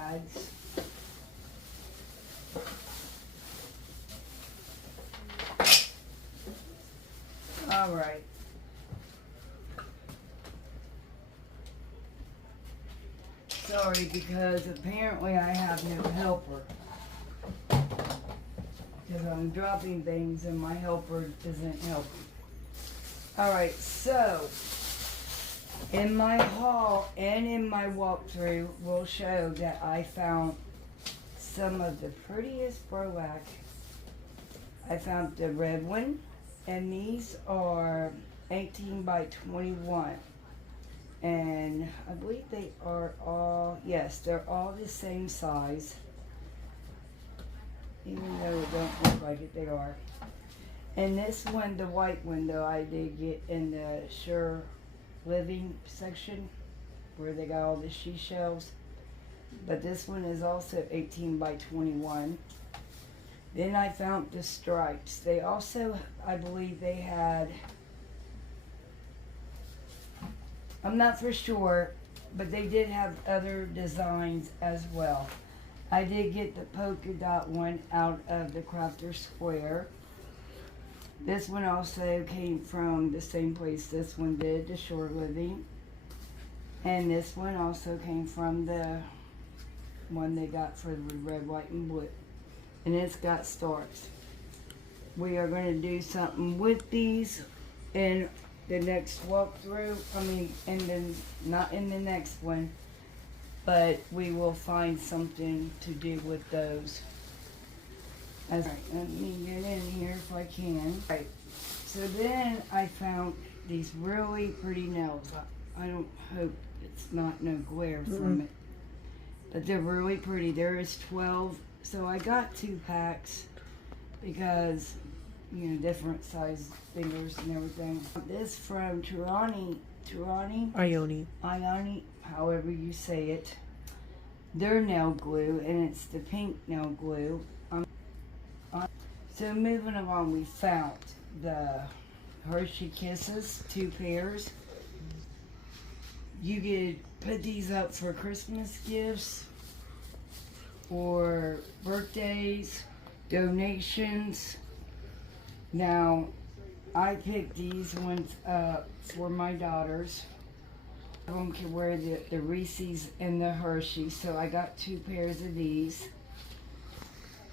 Bags. All right. Sorry, because apparently I have no helper. Because I'm dropping things and my helper isn't helping. Alright, so in my haul and in my walkthrough will show that I found some of the prettiest burlap. I found the red one, and these are 18 by 21. And I believe they are all, yes, they're all the same size. Even though it don't look like it, they are. And this one, the white one, though, I did get in the Sure Living section where they got all the she shelves. But this one is also 18 by 21. Then I found the stripes. They also, I believe they had, I'm not for sure, but they did have other designs as well. I did get the polka dot one out of the Crafter Square. This one also came from the same place this one did, the Shore Living. And this one also came from the one they got for the red, white, and blue. And it's got stars. We are going to do something with these in the next walkthrough. I mean, not in the next one, but we will find something to do with those. Alright, let me get in here if I can. Right, so then I found these really pretty nails. I don't hope it's not no glare from it. But they're really pretty. There is 12. So I got 2 packs because, you know, different size fingers and everything. This from Ioni, however you say it. Their nail glue, and it's the pink nail glue. So moving along, we found the Hershey Kisses, 2 pairs. You could put these up for Christmas gifts or birthdays, donations. Now, I picked these ones up for my daughters. One can wear the Reese's and the Hershey, so I got 2 pairs of these.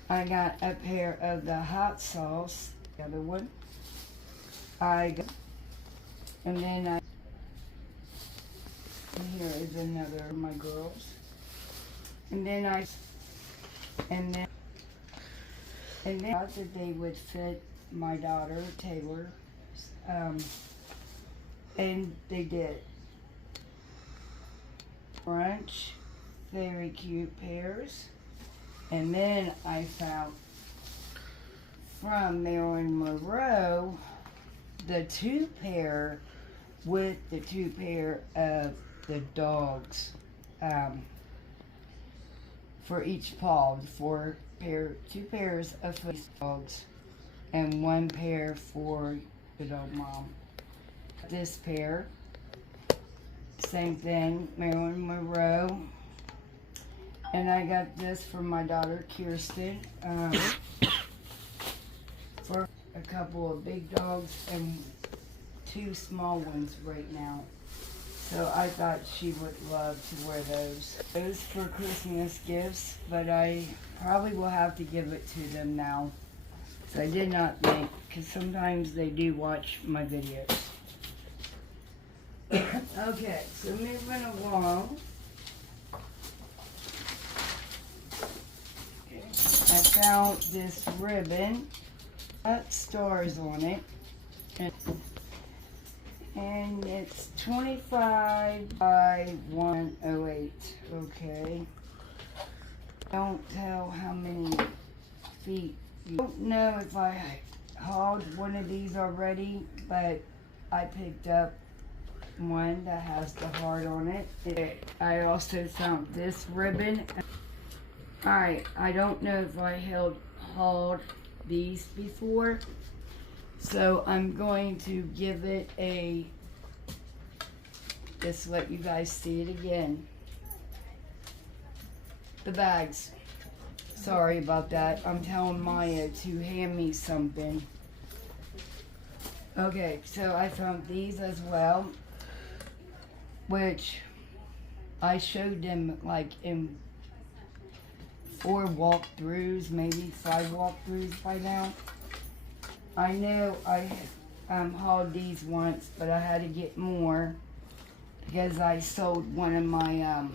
I got a pair of the hot sauce, the other one. And then here is another of my girls. And then I thought that they would fit my daughter, Taylor. And they did. Brunch, very cute pairs. And then I found from Marilyn Monroe the 2 pair with the 2 pair of the dogs for each paw. 2 pairs of dogs and 1 pair for the dog mom. This pair, same thing, Marilyn Monroe. And I got this from my daughter, Kirsten, for a couple of big dogs and 2 small ones right now. So I thought she would love to wear those. Those for Christmas gifts, but I probably will have to give it to them now. So I did not think, because sometimes they do watch my videos. Okay, so moving along. I found this ribbon, got stars on it, and it's 25 by 108, okay. Don't tell how many feet. I don't know if I hauled one of these already, but I picked up one that has the heart on it. I also found this ribbon. Alright, I don't know if I hauled these before, so I'm going to give it just let you guys see it again. the bags. Sorry about that. I'm telling Maya to hand me something. Okay, so I found these as well, which I showed them like in 4 walkthroughs, maybe 5 walkthroughs by now. I know I hauled these once, but I had to get more because I sold one of my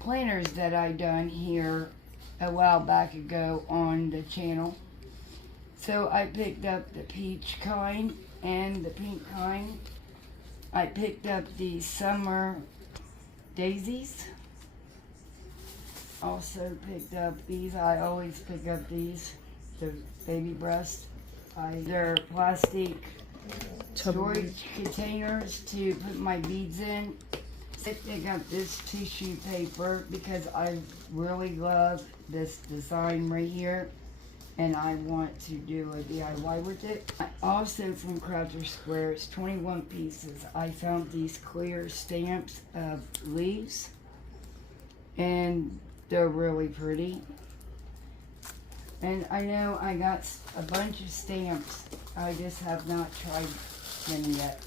planners that I done here a while back ago on the channel. So I picked up the peach kind and the pink kind. I picked up the summer daisies. Also picked up these. I always pick up these, the baby breast. They're plastic storage containers to put my beads in. I picked up this tissue paper because I really love this design right here, and I want to do a DIY with it. Also from Crafter Square, it's 21 pieces. I found these clear stamps of leaves, and they're really pretty. And I know I got a bunch of stamps. I just have not tried them yet.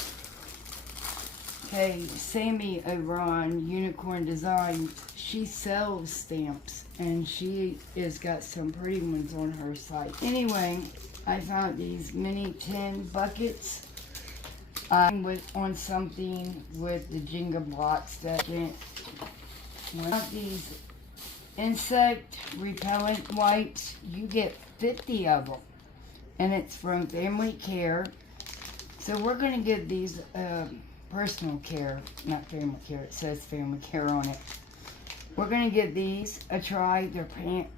Okay, Sammy over on Unicorn Designs, she sells stamps, and she has got some pretty ones on her site. Anyway, I found these mini tin buckets. I was on something with the Jenga blocks that went. I found these insect repellent wipes. You get 50 of them, and it's from Family Care. So we're going to get these personal care, not family care. It says Family Care on it. We're going to give these a try. They're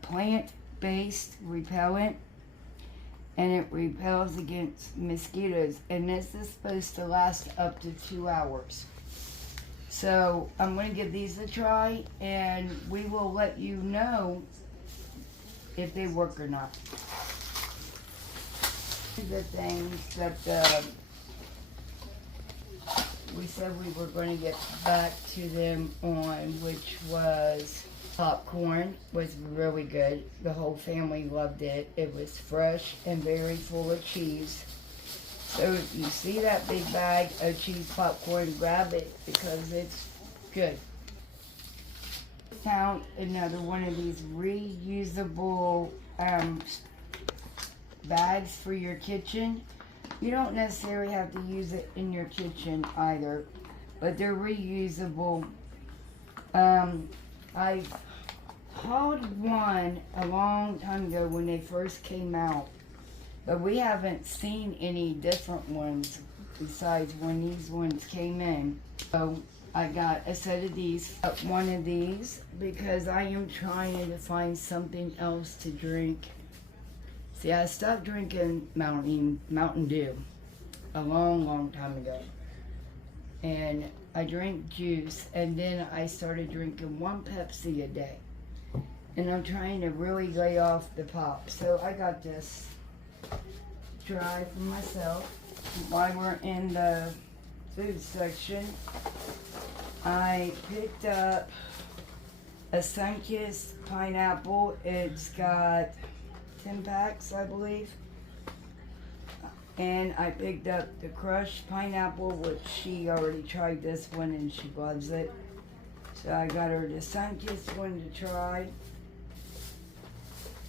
plant-based repellent, and it repels against mosquitoes, and this is supposed to last up to 2 hours. So I'm going to give these a try, and we will let you know if they work or not. The things that we said we were going to get back to them on, which was popcorn. Was really good. The whole family loved it. It was fresh and very full of cheese. So if you see that big bag of cheese popcorn, grab it because it's good. Found another one of these reusable bags for your kitchen. You don't necessarily have to use it in your kitchen either, but they're reusable. I hauled one a long time ago when they first came out, but we haven't seen any different ones besides when these ones came in. So I got a set of these, one of these, because I am trying to find something else to drink. See, I stopped drinking Mountain Dew a long time ago. And I drank juice, and then I started drinking 1 Pepsi a day. And I'm trying to really lay off the pop. So I got this try for myself. While we're in the food section, I picked up a Sunkist pineapple. It's got 10 packs, I believe. And I picked up the crushed pineapple, which she already tried this one and she loves it. So I got her the Sunkist one to try.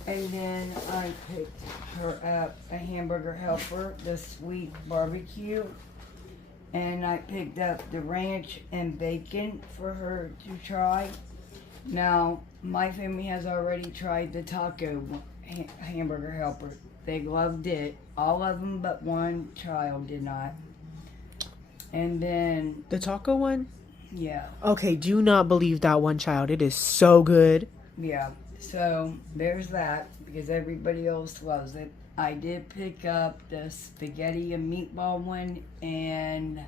And then I picked her up a hamburger helper, the sweet barbecue. And I picked up the ranch and bacon for her to try. Now, my family has already tried the taco hamburger helper. They loved it. All of them but one child did not. And then the taco one? Yeah. Okay, do not believe that one child. It is so good. Yeah. So there's that because everybody else loves it. I did pick up the spaghetti and meatball one, and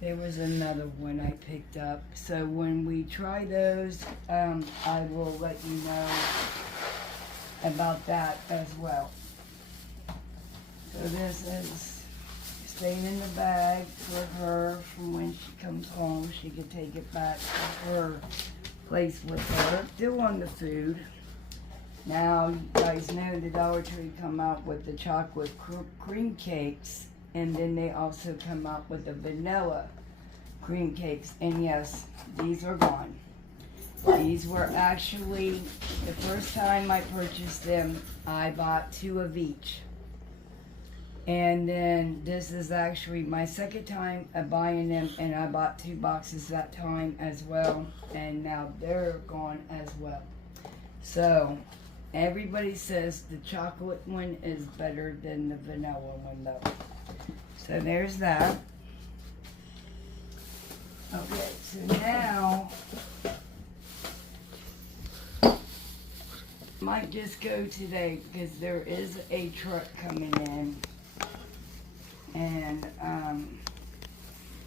there was another one I picked up. So when we try those, I will let you know about that as well. So this is staying in the bag for her from when she comes home. She could take it back to her place with her. Still on the food. Now, you guys know the Dollar Tree come out with the chocolate cream cakes, and then they also come out with the vanilla cream cakes. And yes, these are gone. These were actually, the first time I purchased them, I bought 2 of each. And then this is actually my second time of buying them, and I bought 2 boxes that time as well. And now they're gone as well. So, everybody says the chocolate one is better than the vanilla one though. So there's that. Okay, so now might just go today because there is a truck coming in, and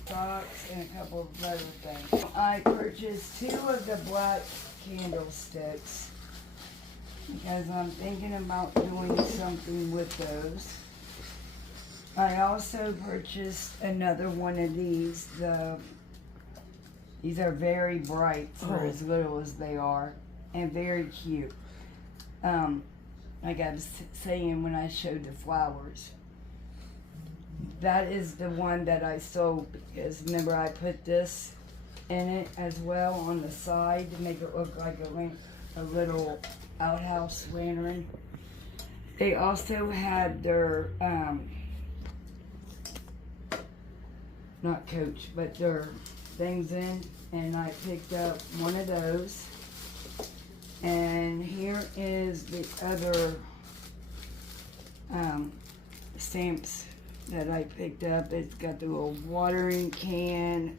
socks and a couple of other things. I purchased 2 of the black candlesticks because I'm thinking about doing something with those. I also purchased another one of these. These are very bright for as little as they are, and very cute. Like I was saying when I showed the flowers, that is the one that I sold because remember I put this in it as well on the side to make it look like a little outhouse lantern. They also had their not coach, but their things in, and I picked up one of those. And here is the other stamps that I picked up. It's got the little watering can.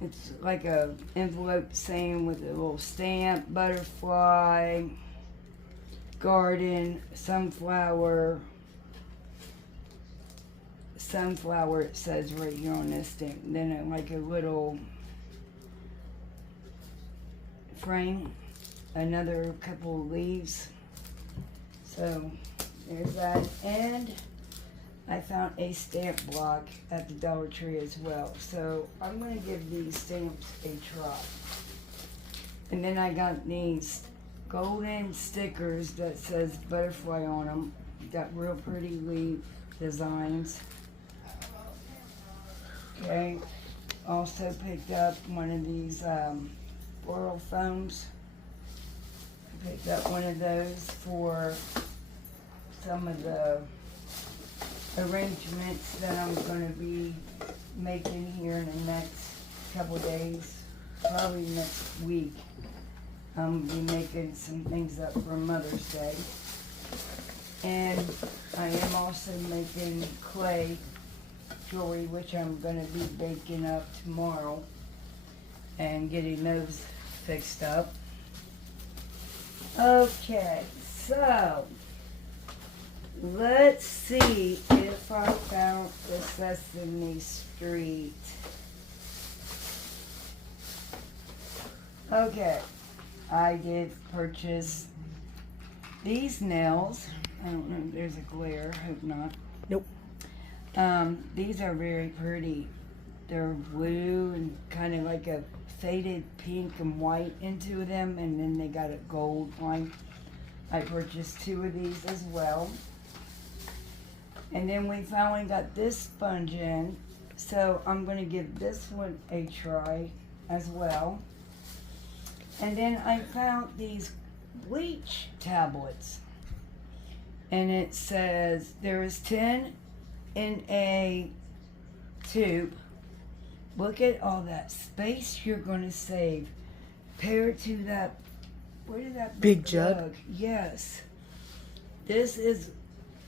It's like a envelope saying with a little stamp, butterfly, garden, sunflower it says right here on this stamp. Then like a little frame, another couple of leaves. So there's that. And I found a stamp block at the Dollar Tree as well. So I'm going to give these stamps a try. And then I got these golden stickers that says butterfly on them. Got real pretty leaf designs. Okay. Also picked up one of these floral foams. I picked up one of those for some of the arrangements that I'm going to be making here in the next couple days, probably next week. I'm going to be making some things up for Mother's Day. And I am also making clay jewelry, which I'm going to be baking up tomorrow and getting those fixed up. Okay, so let's see if I found the Sesame Street. Okay, I did purchase these nails. I don't know if there's a glare, hope not. Nope. These are very pretty. They're blue and kind of like a faded pink and white into them, and then they got a gold one. I purchased 2 of these as well. And then we finally got this sponge in, so I'm going to give this one a try as well. And then I found these bleach tablets, and it says there is 10 in a tube. Look at all that space you're going to save compared to that, where did that big jug? Yes. This is,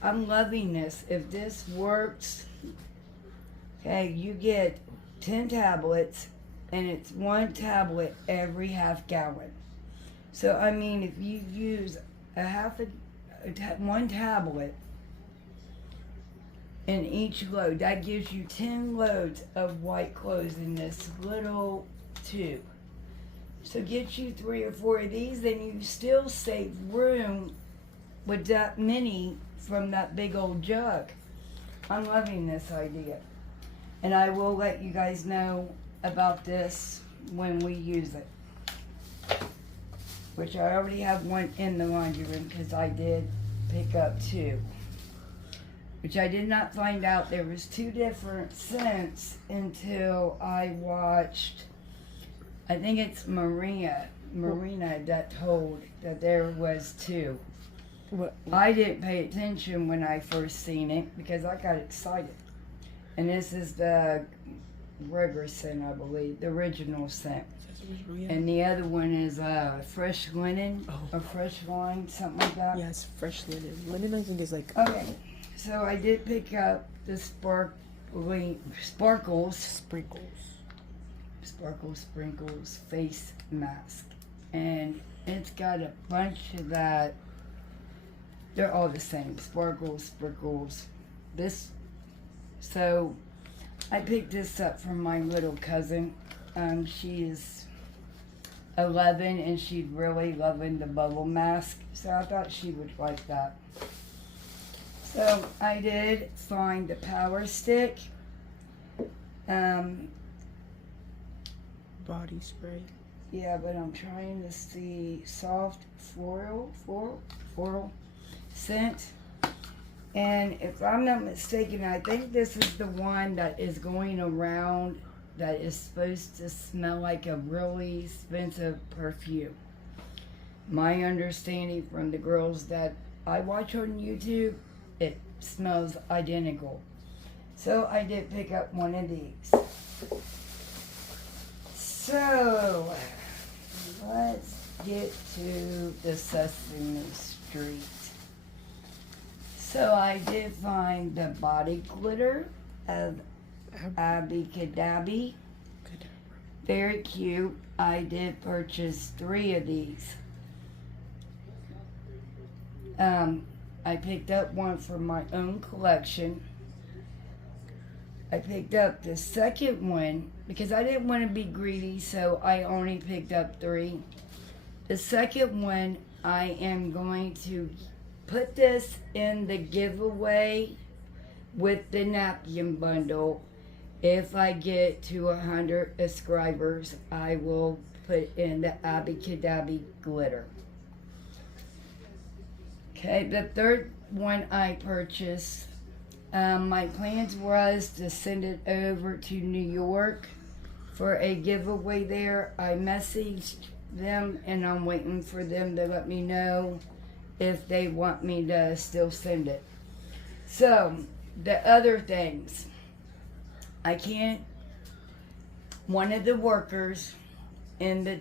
I'm loving this. If this works, okay, you get 10 tablets, and it's 1 tablet every half gallon. So, I mean, if you use one tablet in each load, that gives you 10 loads of white clothes in this little tube. So get you 3 or 4 of these, then you still save room with that many from that big old jug. I'm loving this idea. And I will let you guys know about this when we use it. Which I already have one in the laundry room because I did pick up two. Which I did not find out there was two different scents until I watched, I think it's Marina that told that there was two. What? I didn't pay attention when I first seen it because I got excited. And this is the regular scent, I believe, the original scent. And the other one is fresh linen or fresh wine, something like that. Yes, fresh linen. Linen, I think, is like. Okay, so I did pick up the Sparkles face mask. And it's got a bunch of that. They're all the same. Sparkles. So I picked this up from my little cousin. She is 11 and she's really loving the bubble mask. So I thought she would like that. So I did find the Power Stick. Body spray. Yeah, but I'm trying to see soft floral scent. And if I'm not mistaken, I think this is the one that is going around that is supposed to smell like a really expensive perfume. My understanding from the girls that I watch on YouTube, it smells identical. So I did pick up one of these. So let's get to the Sesame Street. So I did find the body glitter of Abby Kadabi. Very cute. I did purchase 3 of these. I picked up one for my own collection. I picked up the second one because I didn't want to be greedy, so I only picked up 3. The second one, I am going to put this in the giveaway with the napkin bundle. If I get to 100 subscribers, I will put in the Abby Kadabi glitter. Okay, the third one I purchased, my plans was to send it over to New York for a giveaway there. I messaged them and I'm waiting for them to let me know if they want me to still send it. So, the other things, one of the workers in the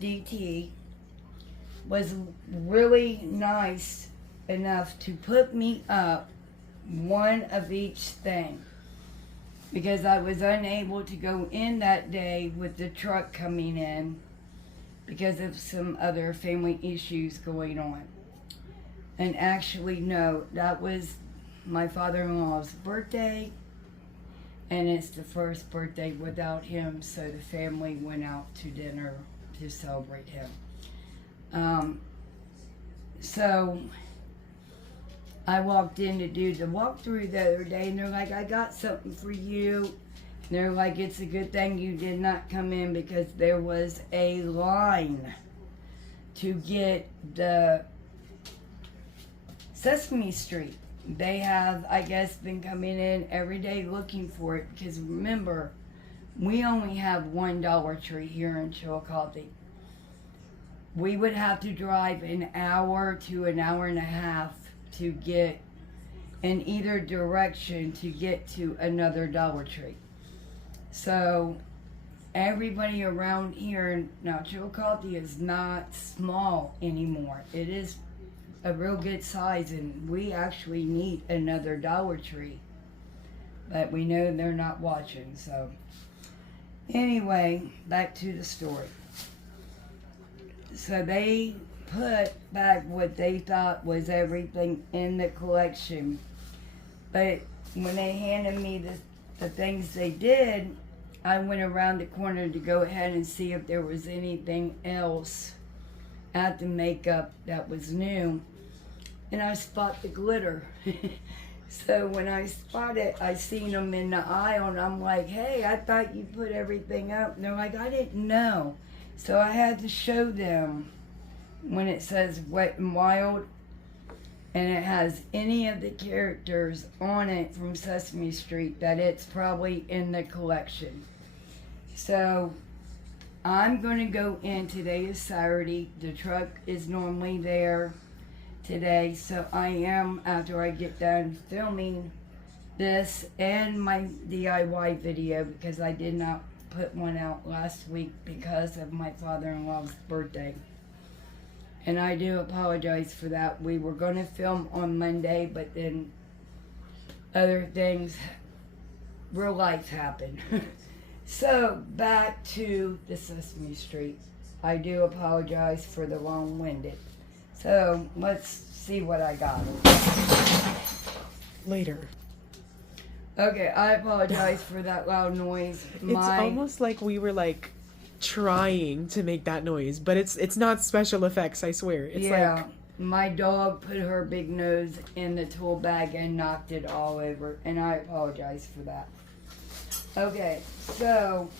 DT was really nice enough to put me up one of each thing because I was unable to go in that day with the truck coming in because of some other family issues going on. And actually, no, that was my father-in-law's birthday, and it's the first birthday without him, so the family went out to dinner to celebrate him. So I walked in to do the walkthrough the other day, and they're like, I got something for you. And they're like, it's a good thing you did not come in because there was a line to get the Sesame Street. They have, I guess, been coming in every day looking for it because remember, we only have one Dollar Tree here in Chillicothe. We would have to drive an hour to an hour and a half to get in either direction to get to another Dollar Tree. So everybody around here, now Chillicothe is not small anymore. It is a real good size, and we actually need another Dollar Tree. But we know they're not watching, so. Anyway, back to the story. So they put back what they thought was everything in the collection. But when they handed me the things they did, I went around the corner to go ahead and see if there was anything else at the makeup that was new. And I spot the glitter. So when I spotted, I seen them in the aisle, and I'm like, hey, I thought you put everything up. And they're like, I didn't know. So I had to show them when it says Wet and Wild, and it has any of the characters on it from Sesame Street, that it's probably in the collection. So I'm going to go in. Today is Saturday. The truck is normally there today, so I am, after I get done filming this and my DIY video, because I did not put one out last week because of my father-in-law's birthday, and I do apologize for that. We were going to film on Monday, but then other things, real life happened. So back to the Sesame Street. I do apologize for the long-winded. So let's see what I got. Later. Okay, I apologize for that loud noise. It's almost like we were like trying to make that noise, but it's not special effects, I swear. It's yeah, my dog put her big nose in the tool bag and knocked it all over, and I apologize for that. Okay, so,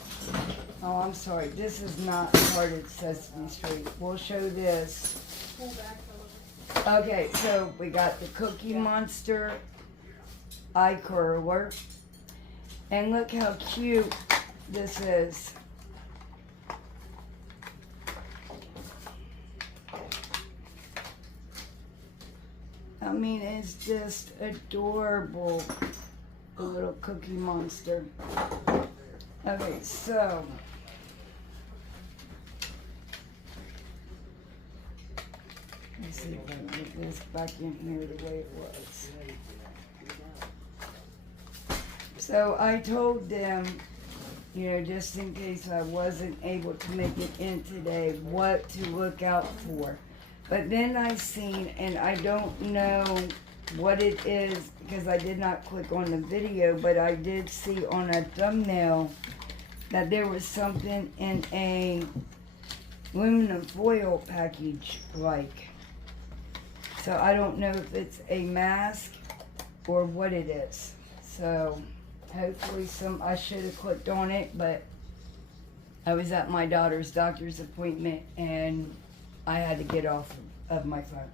oh, I'm sorry, this is not part of Sesame Street. We'll show this. Okay, so we got the Cookie Monster eye curler, and look how cute this is. I mean, it's just adorable. The little Cookie Monster. Okay, so let's see if I can get this back in here the way it was. So I told them, you know, just in case I wasn't able to make it in today, what to look out for. But then I seen, and I don't know what it is because I did not click on the video, but I did see on a thumbnail that there was something in a aluminum foil package like. So I don't know if it's a mask or what it is. So hopefully I should have clicked on it, but I was at my daughter's doctor's appointment and I had to get off of my phone.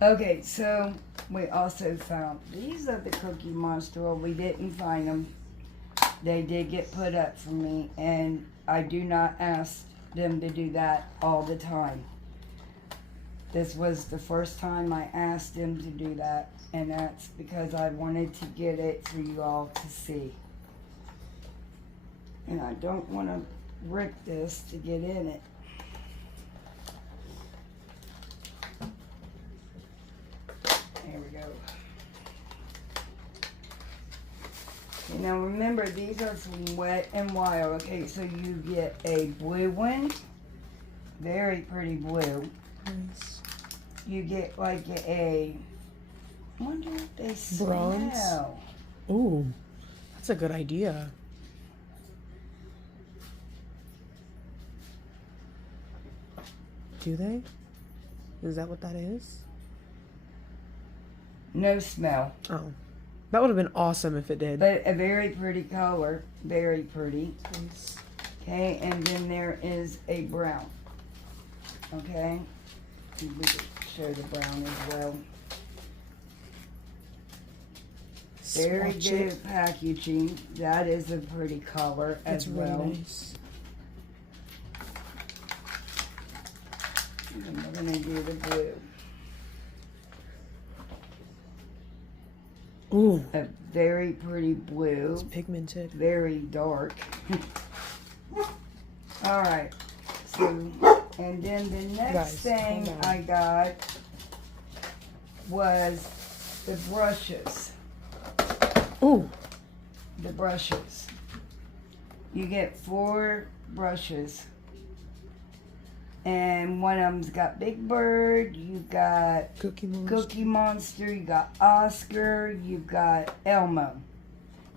Okay, so we also found, these are the Cookie Monster. Well, we didn't find them. They did get put up for me, and I do not ask them to do that all the time. This was the first time I asked them to do that, and that's because I wanted to get it for you all to see. And I don't want to rip this to get in it. There we go. Okay, now remember, these are from Wet and Wild. Okay, so you get a blue one. Very pretty blue. Nice. You get like I wonder if they smell. Bronze? Ooh, that's a good idea. Do they? Is that what that is? No smell. Oh. That would have been awesome if it did. But a very pretty color. Very pretty. Nice. Okay, and then there is a brown. Okay. We can show the brown as well. Very Swatch good it. packaging. That is a pretty color as That's well. really nice. And we're gonna do the blue. Ooh, A very pretty blue. it's pigmented. Very dark. Alright. So, and then the next Guys, thing hold on. I got was the brushes. Ooh, The brushes. You get 4 brushes. And one of them's got Big Bird, you got Cookie Monster. Cookie Monster, you got Oscar, you got Elmo.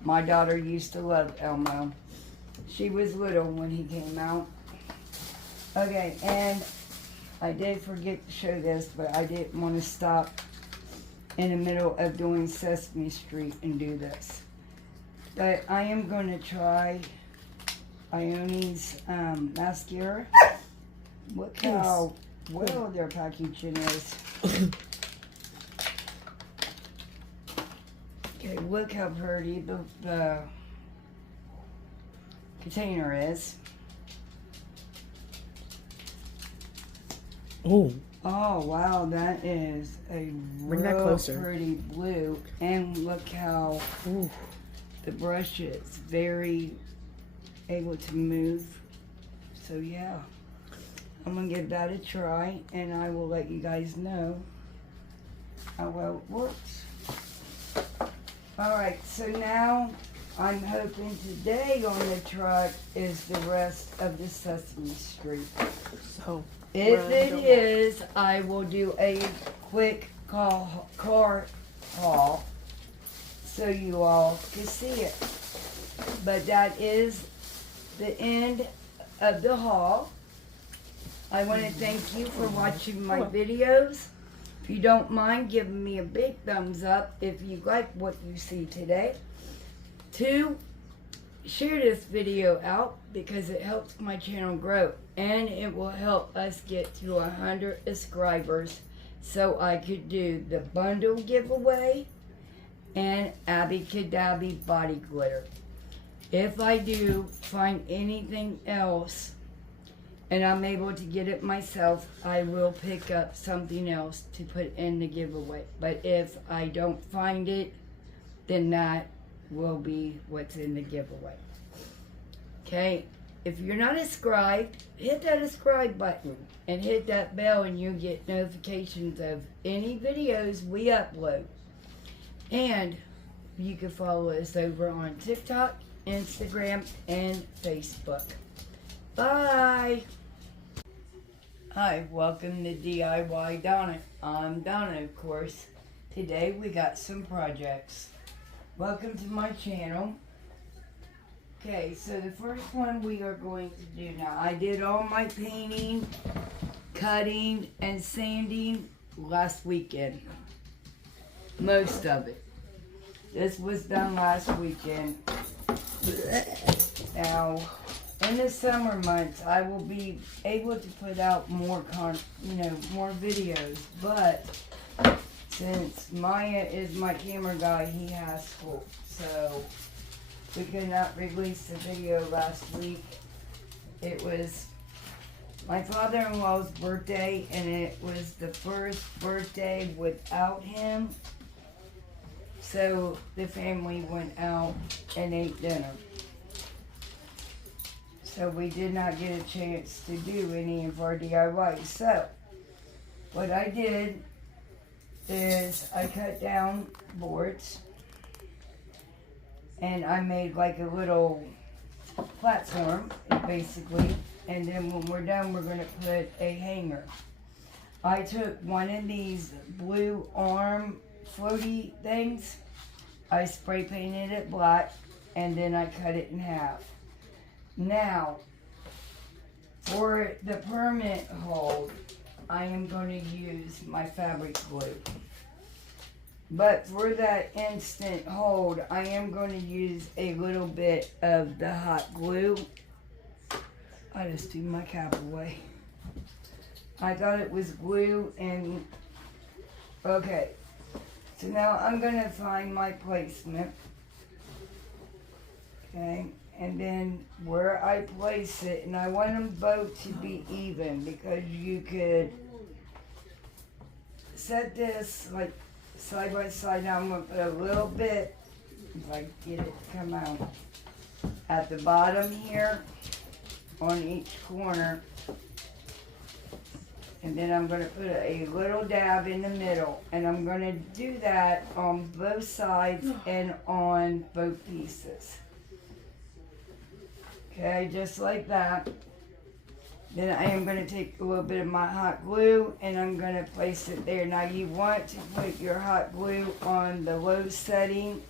My daughter used to love Elmo. She was little when he came out. Okay, and I did forget to show this, but I didn't want to stop in the middle of doing Sesame Street and do this. But I am going to try Ione's mascara. Look how well their packaging is. Okay, look how pretty the container is. Oh. Oh wow, that is a real pretty blue. And look how the brush is very able to move. So yeah, I'm gonna give that a try, and I will let you guys know how well it works. Alright, so now I'm hoping today on the truck is the rest of the Sesame Street. So if it is, I will do a quick car haul so you all can see it. But that is the end of the haul. I want to thank you for watching my videos. If you don't mind giving me a big thumbs up if you like what you see today. 2, share this video out because it helps my channel grow, and it will help us get to 100 subscribers so I could do the bundle giveaway and Abby Cadabby body glitter. If I do find anything else and I'm able to get it myself, I will pick up something else to put in the giveaway. But if I don't find it, then that will be what's in the giveaway. Okay, if you're not subscribed, hit that subscribe button and hit that bell, and you'll get notifications of any videos we upload. And you can follow us over on TikTok, Instagram, and Facebook. Bye! Hi, welcome to DIY Donna. I'm Donna, of course. Today we got some projects. Welcome to my channel. Okay, so the first one we are going to do now. I did all my painting, cutting, and sanding last weekend. Most of it. This was done last weekend. Now, in the summer months, I will be able to put out more more videos, but since Maya is my camera guy, he has school, so we could not release the video last week. It was my father-in-law's birthday, and it was the first birthday without him, so the family went out and ate dinner. So we did not get a chance to do any of our DIYs. So what I did is I cut down boards, and I made like a little platform, basically, and then when we're done, we're going to put a hanger. I took one of these blue arm floaty things, I spray painted it black, and then I cut it in half. Now, for the permanent hold, I am going to use my fabric glue. But for that instant hold, I am going to use a little bit of the hot glue. I just threw my cap away. I thought it was glue, and okay. So now I'm going to find my placement. Okay. And then where I place it, and I want them both to be even, because you could set this like side by side. Now I'm going to put a little bit, if I get it to come out, at the bottom here on each corner. And then I'm going to put a little dab in the middle, and I'm going to do that on both sides and on both pieces. Okay, just like that. Then I am going to take a little bit of my hot glue, and I'm going to place it there. Now you want to put your hot glue on the low setting,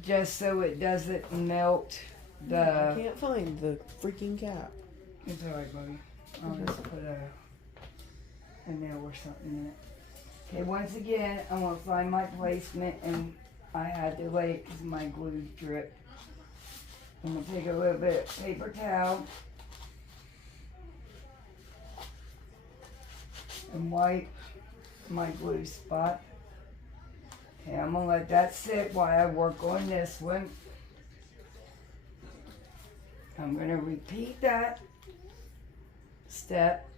just so it doesn't melt the... I can't find the freaking cap. It's alright, buddy. I'll just put a... a nail or something in it. Okay, once again, I'm going to find my placement, and I had to lay it because my glue dripped. I'm going to take a little bit of paper towel and wipe my glue spot. Okay, I'm going to let that sit while I work on this one. I'm going to repeat that step.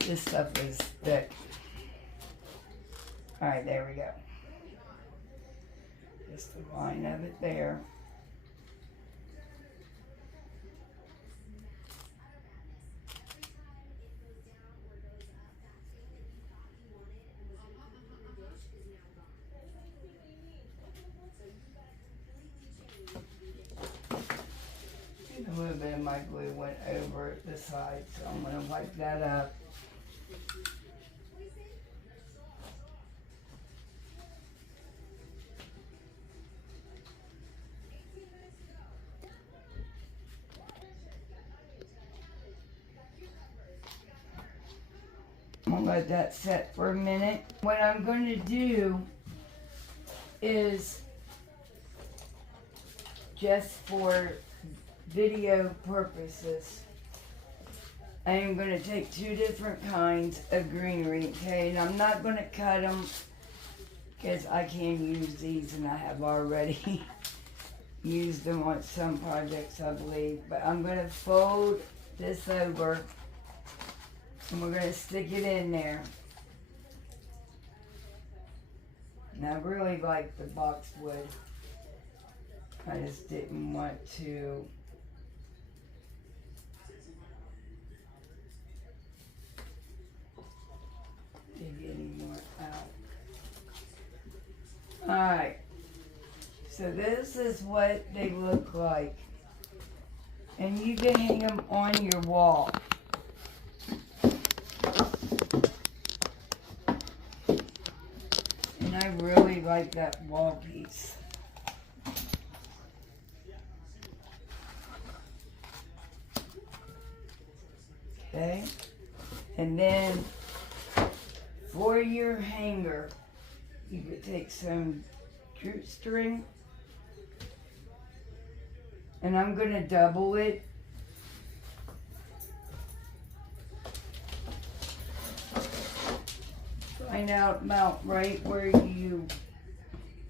This stuff is thick. Alright, there we go. Just the line of it there. A little bit of my glue went over the side, so I'm going to wipe that up. I'm going to let that set for a minute. What I'm going to do is, just for video purposes, I am going to take two different kinds of greenery, okay, and I'm not going to cut them because I can use these, and I have already used them on some projects, I believe, but I'm going to fold this over and we're going to stick it in there. And I really like the boxwood. I just didn't want to dig any more out. Alright, so this is what they look like. And you can hang them on your wall. And I really like that wall piece. Okay, and then for your hanger, you could take some jute string, and I'm going to double it. Find out about right where you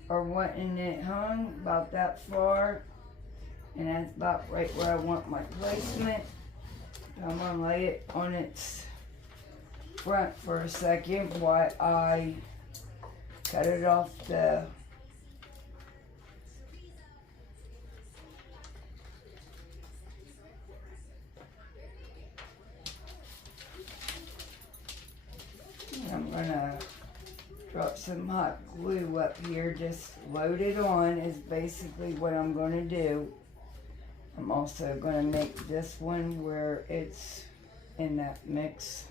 are wanting it hung, about that far, and that's about right where I want my placement. I'm going to lay it on its front for a second while I cut it off the I'm going to drop some hot glue up here, just load it on is basically what I'm going to do. I'm also going to make this one where it's in that mix.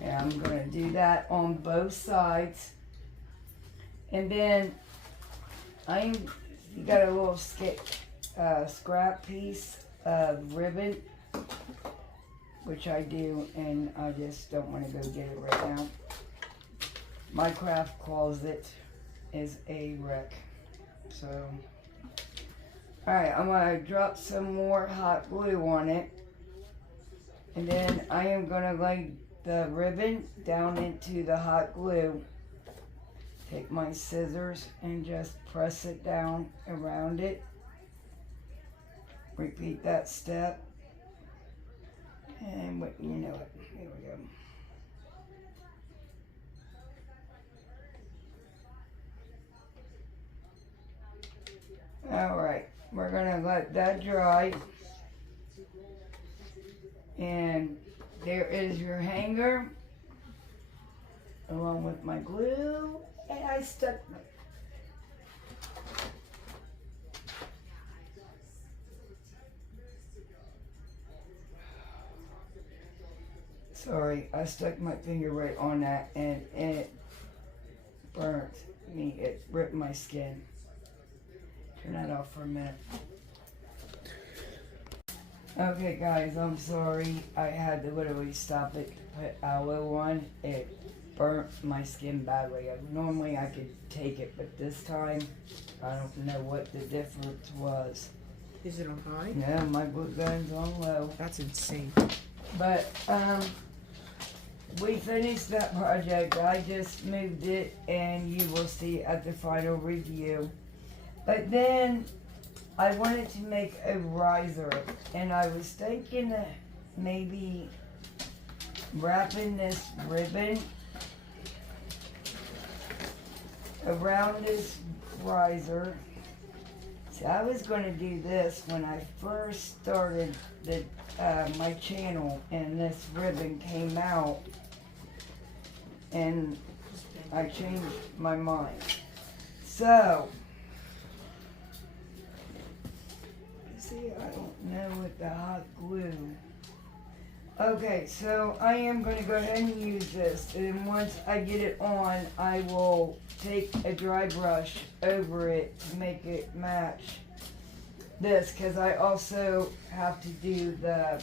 And I'm going to do that on both sides. And then you got a little scrap piece of ribbon, which I do, and I just don't want to go get it right now. My craft closet is a wreck. So, alright, I'm going to drop some more hot glue on it. And then I am going to lay the ribbon down into the hot glue. Take my scissors and just press it down around it. Repeat that step. And you know it. Here we go. Alright, we're going to let that dry. And there is your hanger, along with my glue. And I stuck my... Sorry, I stuck my finger right on that and it burnt me. It ripped my skin. turn that off for a minute. Okay guys, I'm sorry. I had to literally stop it, put aloe on. It burnt my skin badly. Normally I could take it, but this time I don't know what the difference was. Is it on high? No, my blue gun's on low. That's insane. But we finished that project. I just moved it, and you will see at the final review. But then I wanted to make a riser, and I was thinking of maybe wrapping this ribbon around this riser. See, I was going to do this when I first started the my channel, and this ribbon came out, and I changed my mind. So, see, I don't know with the hot glue. Okay, so I am going to go ahead and use this, and once I get it on, I will take a dry brush over it to make it match this, because I also have to do the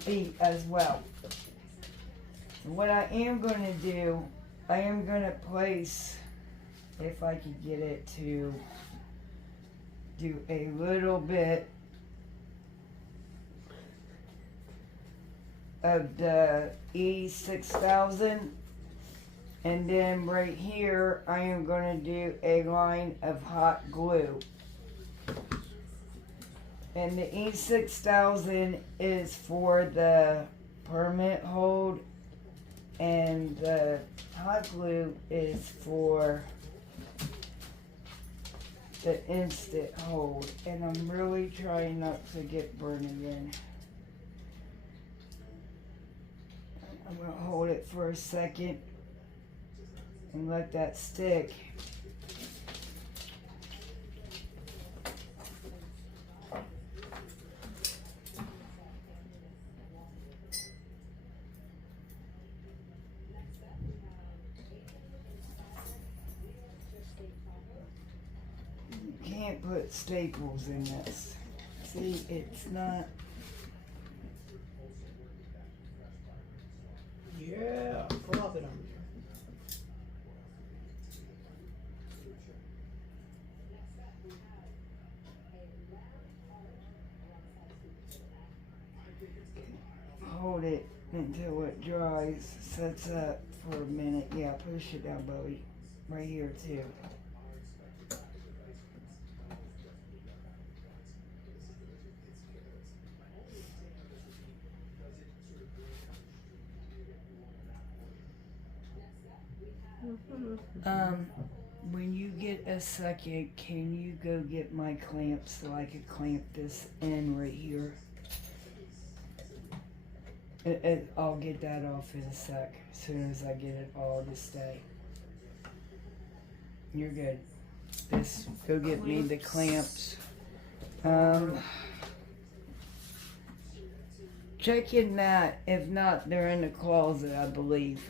feet as well. What I am going to do, I am going to place, if I could get it to do a little bit of the E6000, and then right here I am going to do a line of hot glue. And the E6000 is for the permanent hold, and the hot glue is for the instant hold. And I'm really trying not to get burned again. I'm going to hold it for a second and let that stick. Can't put staples in this. See, it's not. Yeah, flop it on there. Hold it until it dries, sets up for a minute. Yeah, push it down, Bowie. Right here, too. When you get a second, can you go get my clamps so I could clamp this in right here? I'll get that off in a sec, as soon as I get it all to stay. You're good. Just go get me the clamps. Check in that. If not, they're in the closet, I believe.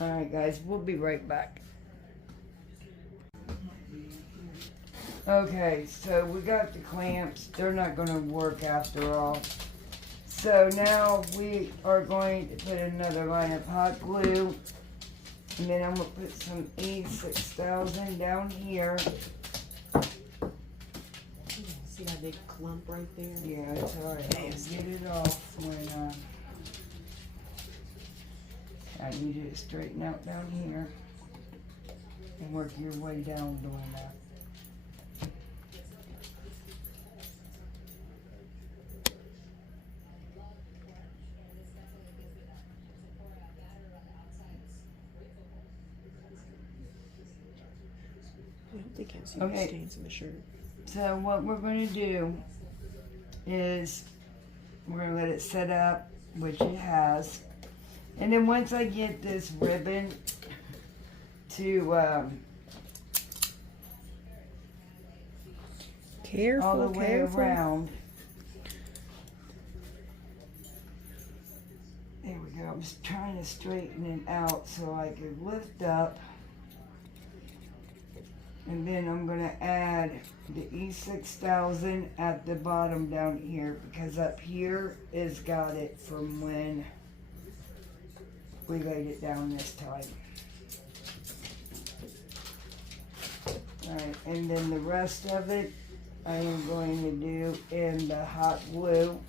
Alright guys, we'll be right back. Okay, so we got the clamps. They're not going to work after all. So now we are going to put another line of hot glue. And then I'm going to put some E6000 down here. See that big clump right there? Yeah, it's alright. I'll get it off when I need you to straighten out down here and work your way down doing that. I hope they can't see Okay. the stains in the shirt. So what we're going to do is we're going to let it set up, which it has. And then once I get this ribbon to Careful, all the way careful. around, There we go. I'm just trying to straighten it out so I could lift up. And then I'm going to add the E6000 at the bottom down here, because up here is got it from when we laid it down this time. Alright, and then the rest of it I am going to do in the hot glue.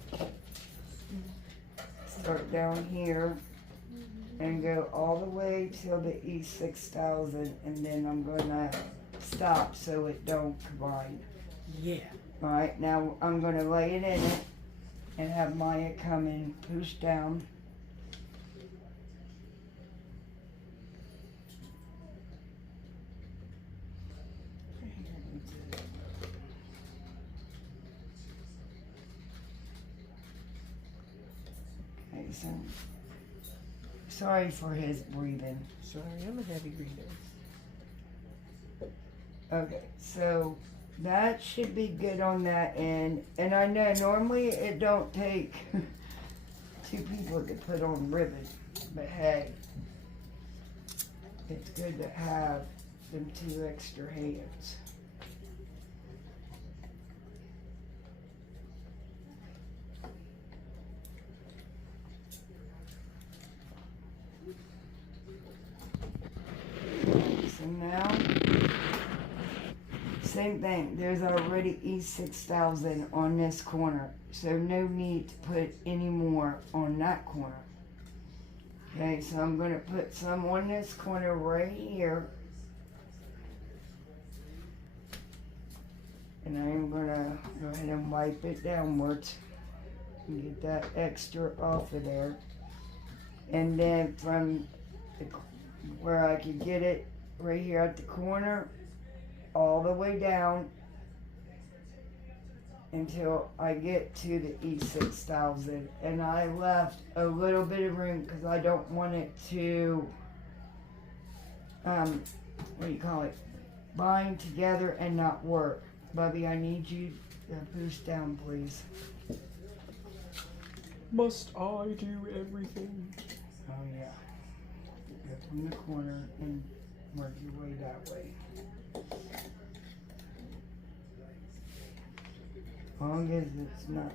Start down here and go all the way till the E6000, and then I'm going to stop so it don't combine. Yeah. Alright, now I'm going to lay it in it and have Maya come and push down. Okay, so sorry for his breathing. Sorry, I'm a heavy breather. Okay, so that should be good on that end. And I know normally it don't take two people to put on ribbon, but hey, it's good to have them 2 extra hands. So now, same thing, there's already E6000 on this corner, so no need to put any more on that corner. Okay, so I'm going to put some on this corner right here. And I'm going to go ahead and wipe it downwards and get that extra off of there. And then from where I could get it right here at the corner, all the way down until I get to the E6000. And I left a little bit of room because I don't want it to, what do you call it, bind together and not work. Bubby, I need you to push down, please. Must I do everything? Oh yeah. Go from the corner and work your way that way. As long as it's not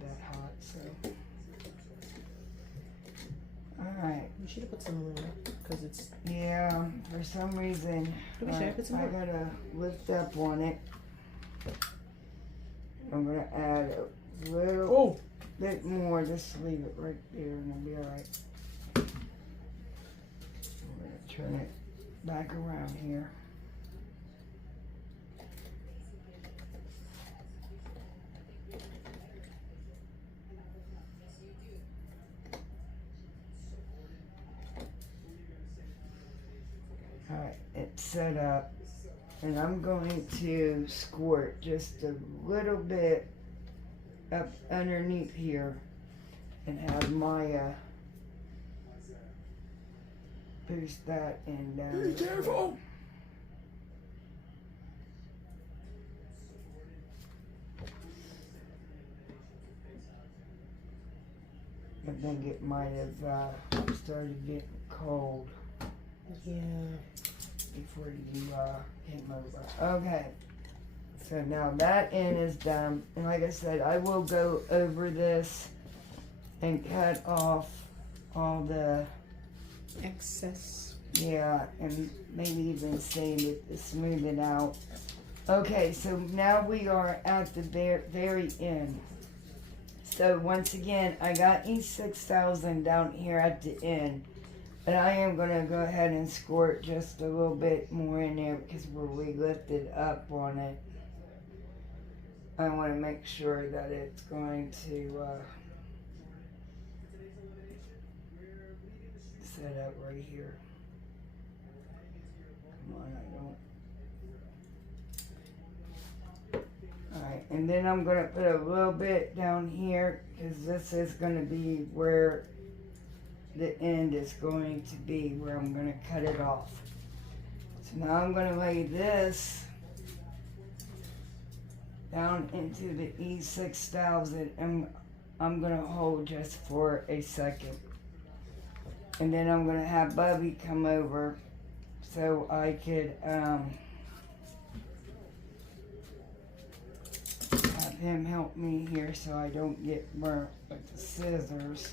that hot, so. Alright. You should have put some more because it's. Yeah, for some reason, Should I put some I more? gotta lift up on it. I'm gonna add a little bit more. Just leave it right there and it'll be alright. I'm gonna turn it back around here. Alright, it's set up, and I'm going to squirt just a little bit up underneath here and have Maya boost that and down. Be careful! I think it might have started getting cold. Yeah. Before you came over. Okay. So now that end is done. And like I said, I will go over this and cut off all the, Excess. yeah, and maybe even sand it to smooth it out. Okay, so now we are at the very end. So once again, I got E6000 down here at the end. But I am going to go ahead and squirt just a little bit more in there because where we lifted up on it, I want to make sure that it's going to set up right here. Come on, I don't. Alright, and then I'm going to put a little bit down here because this is going to be where the end is going to be, where I'm going to cut it off. So now I'm going to lay this down into the E6000, and I'm gonna hold just for a second. And then I'm gonna have Bubby come over so I could have him help me here so I don't get burnt with the scissors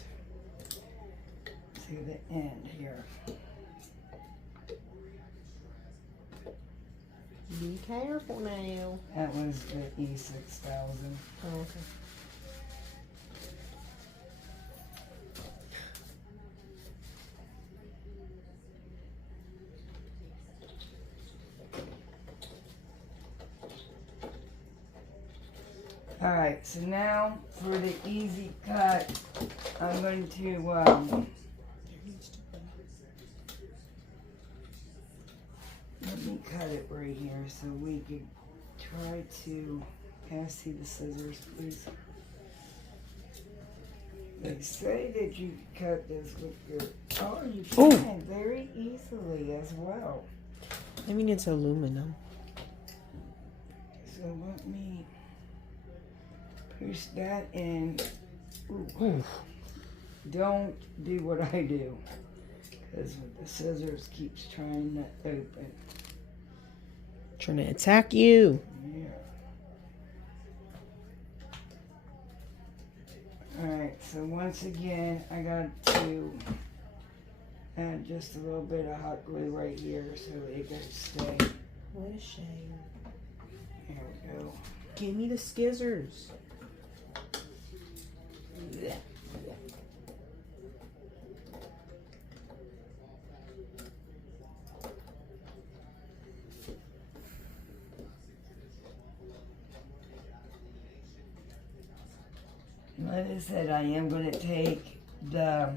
to the end here. Be careful now. That was the E6000. Oh, okay. Alright, so now for the easy cut, I'm going to let me cut it right here so we could try to. Can I see the scissors, please? They say that you can cut this with your. Oh, you can very easily as well. I mean, it's aluminum. So let me push that in. Ooh. Ooh. Don't do what I do, because the scissors keeps trying to open. Trying to attack you. Yeah. Alright, so once again, I got to add just a little bit of hot glue right here so it can stay. What a shame. There we go. Give me the scissors. Yeah. Like I said, I am going to take the.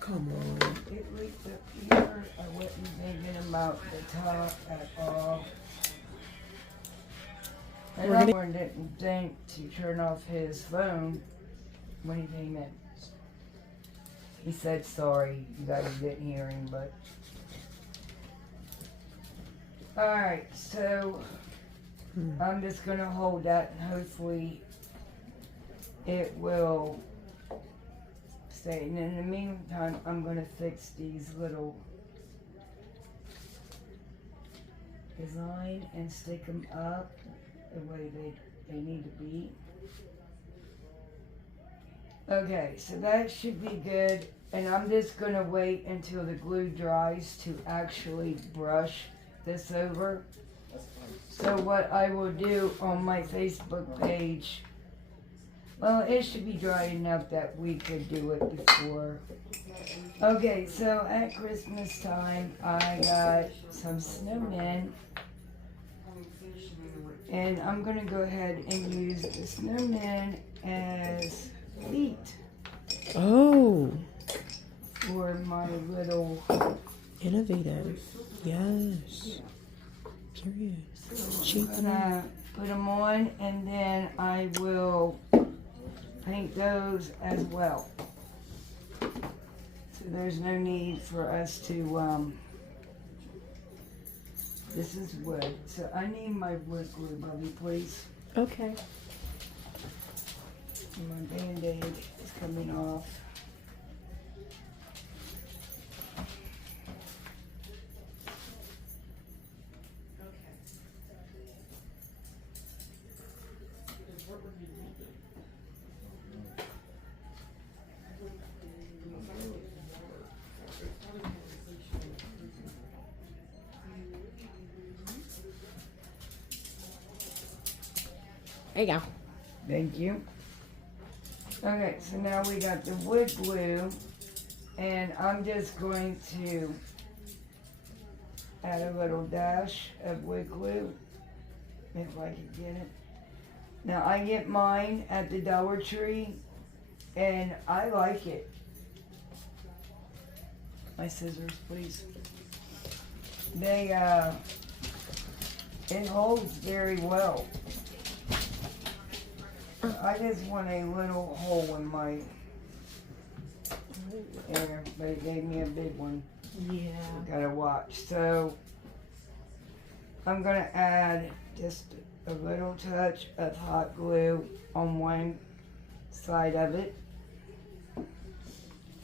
Come on. It leaked up here. I wasn't thinking about the top at all. And I didn't think to turn off his phone when he came in. He said sorry, you guys didn't hear him, but. Alright, so I'm just going to hold that and hopefully it will stay. And in the meantime, I'm going to fix these little design and stick them up the way they need to be. Okay, so that should be good. And I'm just going to wait until the glue dries to actually brush this over. So what I will do on my Facebook page, well, it should be dry enough that we could do it before. Okay, so at Christmas time, I got some snowmen. And I'm going to go ahead and use the snowmen as feet. Oh. For my little. Innovative. Yes. Curious. I'm gonna put them on and then I will paint those as well. So there's no need for us to, this is wood. So I need my wood glue, Bubby, please. Okay. My Band-Aid is coming off. There you go. Thank you. Okay, so now we got the wood glue, and I'm just going to add a little dash of wood glue, if I can get it. Now I get mine at the Dollar Tree, and I like it. My scissors, please. They, it holds very well. I just want a little hole in my air, but it gave me a big one. Yeah. Gotta watch. So I'm gonna add just a little touch of hot glue on one side of it.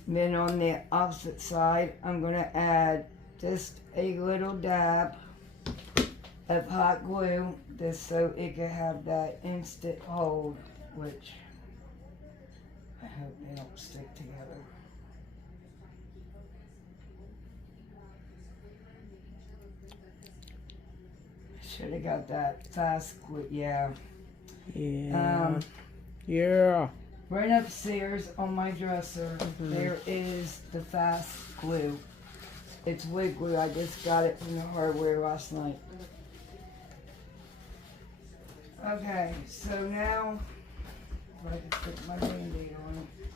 Then on the opposite side, I'm gonna add just a little dab of hot glue, just so it can have that instant hold, which I hope they don't stick together. Should have got that fast glue, yeah. Yeah. Yeah. Right upstairs on my dresser, there is the fast glue. It's wood glue. I just got it from the hardware last night. Okay, so now I can put my Band-Aid on it.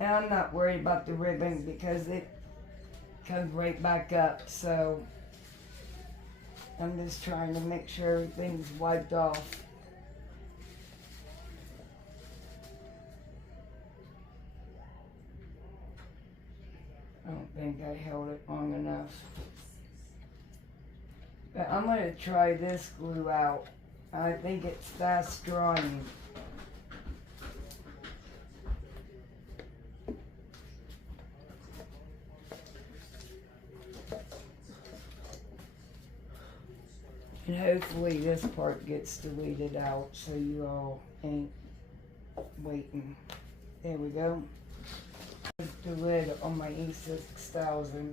And I'm not worried about the ribbon because it comes right back up. So I'm just trying to make sure everything's wiped off. I don't think I held it long enough. But I'm going to try this glue out. I think it's fast drying. And hopefully this part gets deleted out so you all ain't waiting. There we go. The lid on my E6000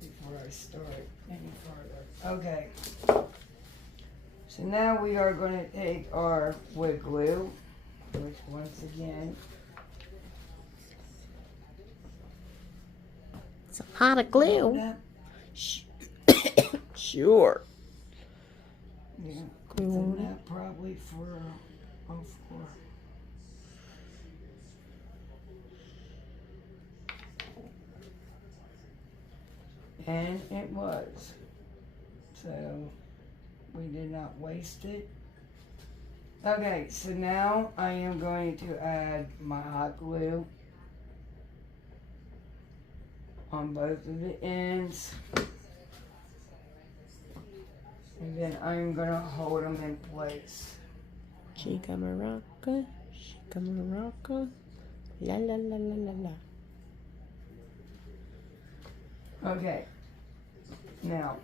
before I start any further. Okay. So now we are going to take our wood glue, which once again, It's a pot of glue. that, Sure. yeah, Glue isn't on it. that probably for all four. And it was. So we did not waste it. Okay, so now I am going to add my hot glue on both of the ends. And then I'm going to hold them in place. Chica maraca, chica maraca, la la la la la la. Okay, now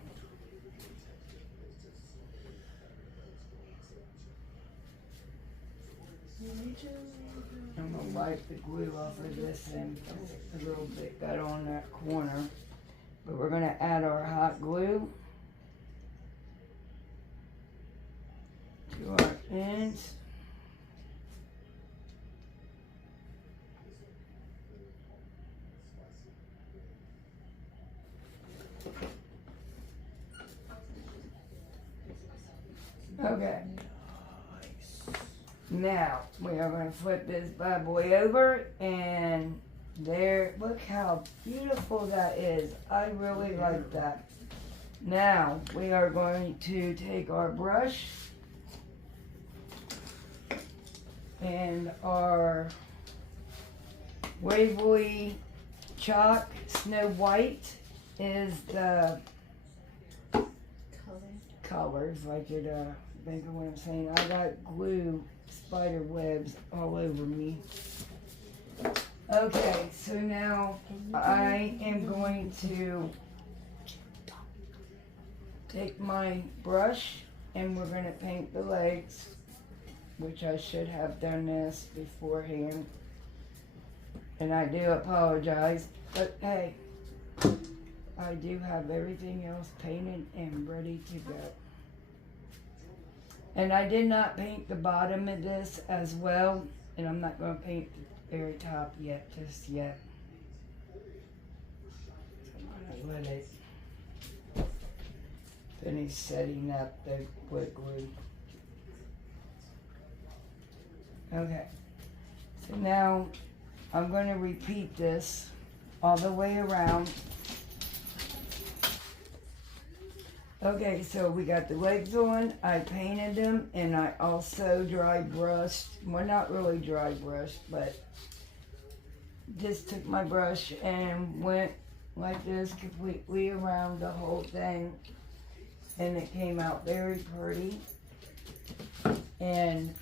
I'm going to wipe the glue off of this end because a little bit got on that corner. But we're going to add our hot glue to our ends. Okay. Now we are going to flip this bad boy over, and there, look how beautiful that is. I really like that. Now we are going to take our brush and our Waverly chalk. Snow White is the colors, like it, think of what I'm saying. I got glue spider webs all over me. Okay, so now I am going to take my brush and we're going to paint the legs, which I should have done this beforehand. And I do apologize, but hey, I do have everything else painted and ready to go. And I did not paint the bottom of this as well, and I'm not going to paint the very top yet, just yet. I'm going to let it finish setting up the wood glue. Okay, so now I'm going to repeat this all the way around. Okay, so we got the legs on, I painted them, and I also dry brushed, well not really dry brushed, but just took my brush and went like this completely around the whole thing, and it came out very pretty. And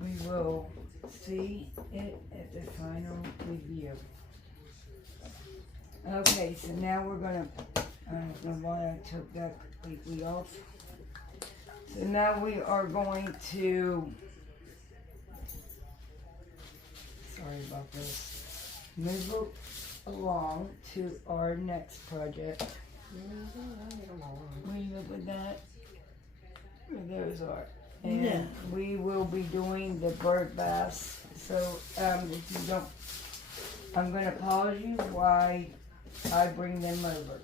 we will see it at the final review. Okay, so now we're gonna, I don't know why I took that completely off. So now we are going to, sorry about this, move along to our next project. Will you look at that? Where those are. And Yeah. we will be doing the bird baths. So if you don't, I'm going to pause you while I bring them over.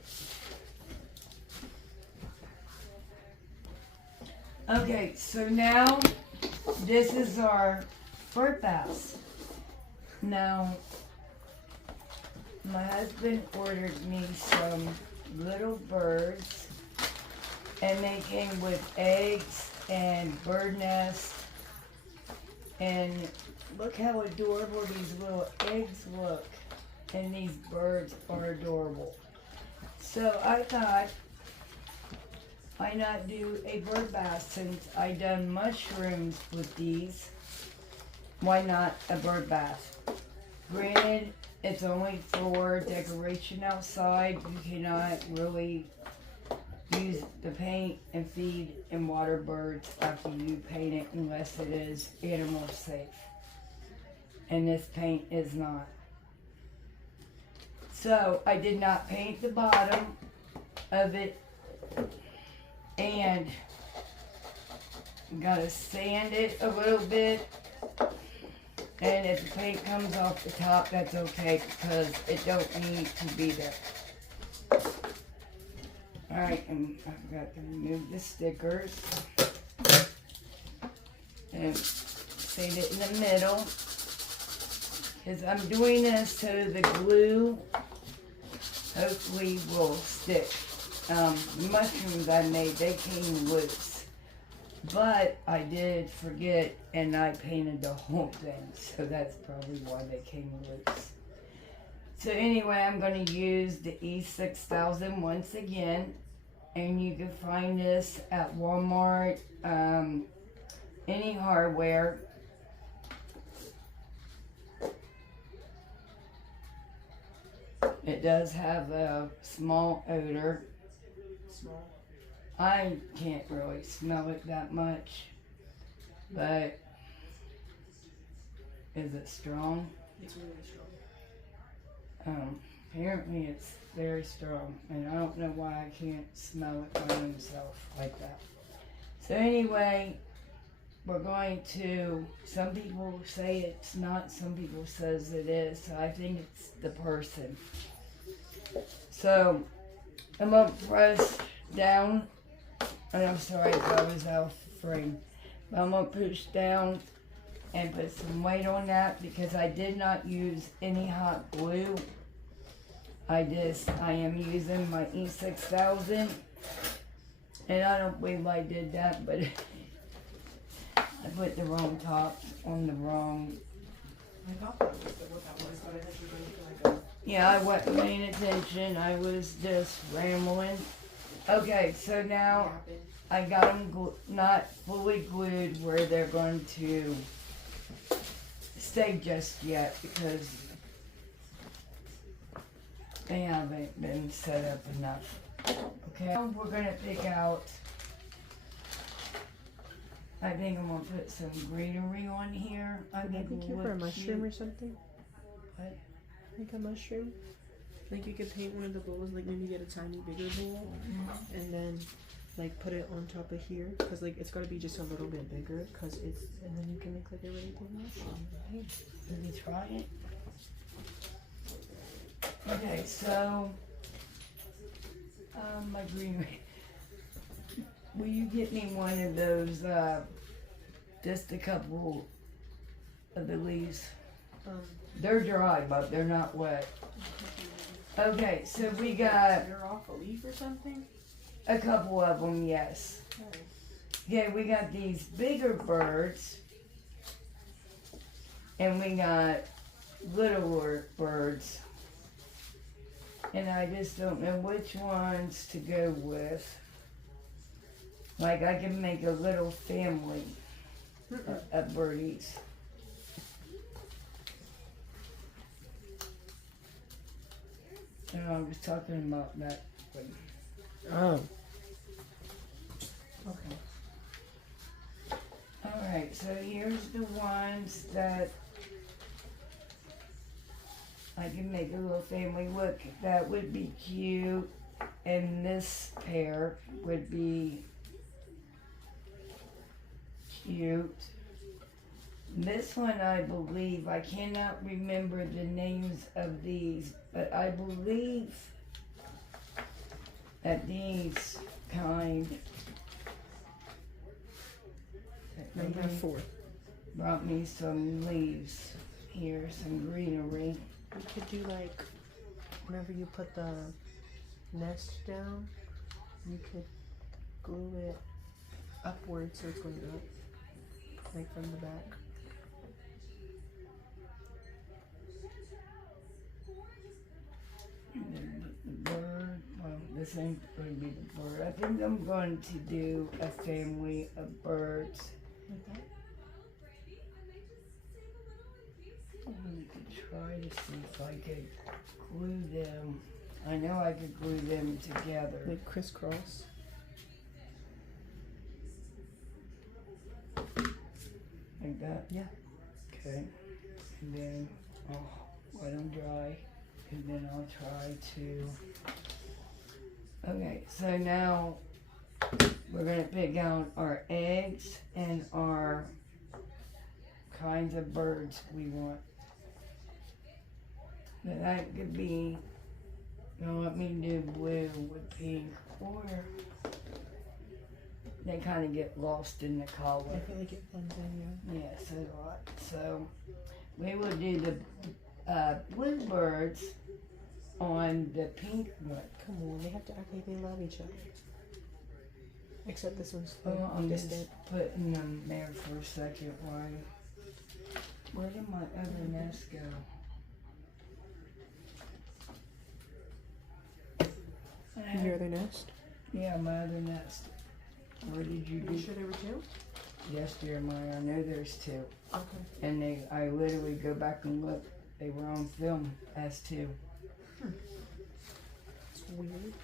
Okay, so now this is our bird baths. Now, my husband ordered me some little birds, and they came with eggs and bird nests. And look how adorable these little eggs look. And these birds are adorable. So I thought, why not do a bird bath since I done mushrooms with these? Why not a bird bath? Granted, it's only for decoration outside. You cannot really use the paint and feed and water birds after you paint it unless it is animal safe. And this paint is not. So I did not paint the bottom of it, and gotta sand it a little bit. And if the paint comes off the top, that's okay because it don't need to be there. Alright, and I forgot to remove the stickers. And save it in the middle. Because I'm doing this so the glue hopefully will stick. The mushrooms I made, they came loose. But I did forget and I painted the whole thing. So that's probably why they came loose. So anyway, I'm going to use the E6000 once again. And you can find this at Walmart, any hardware. It does have a small odor. Small. I can't really smell it that much, but is it strong? It's really strong. Apparently it's very strong, and I don't know why I can't smell it by myself like that. So anyway, we're going to, some people say it's not, some people says it is, so I think it's the person. So, I'm going to press down, and I'm sorry if I was out of frame, but I'm going to push down and put some weight on that because I did not use any hot glue. I am using my E6000, and I don't believe I did that, but I put the wrong top on the wrong. I thought that was what that was, but I thought you were going to like a... Yeah, I wasn't paying attention. I was just rambling. Okay, so now I got them not fully glued where they're going to stay just yet because they haven't been set up enough. Okay, we're going to pick out, I think I'm going to put some greenery on here. I think Could you will for a look mushroom cute. or something? What? Like a mushroom? Like you could paint one of the bowls, like maybe get a tiny bigger bowl, and then like put it on top of here, cause like it's gotta be just a little bit bigger, cause it's, and then you can make like a really big mushroom, right? Let me try it. Okay, so, my greenery. Will you get me one of those, just a couple of the leaves? They're dry, but they're not wet. Okay, so we got You're off a leaf or something? a couple of them, yes. Okay, we got these bigger birds, and we got littler birds. And I just don't know which ones to go with. Like I can make a little family of birdies. And I was talking about that one. Oh. Okay. Alright, so here's the ones that I can make a little family. Look, that would be cute. And this pair would be cute. This one, I believe, I cannot remember the names of these, but I believe that these kind Now you have 4. brought me some leaves here, some greenery. You could do like, whenever you put the nest down, you could glue it upwards so it's going up, like from the back. And then the bird, well, this ain't going to be the bird. I think I'm going to do a family of birds. Like that? I could try to see if I could glue them. I know I could glue them together. Like crisscross. Like that? Yeah. Okay. And then I'll let them dry. And then I'll try to... Okay, so now we're going to pick out our eggs and our kinds of birds we want. Now that could be, let me do blue with pink, or they kind of get lost in the color. I feel like it blends in, yeah. Yeah, so do I. So we will do the blue birds on the pink one. Come on, they have to act like they love each other. Except this one's Oh, I'm just distant. putting them there for a second. Where did my other nest go? Your other nest? Yeah, my other nest. Where did you Are you do? sure there were 2? Yes, dear Maya. I know there's 2. Okay. And I literally go back and look. They were on film as 2. It's weird.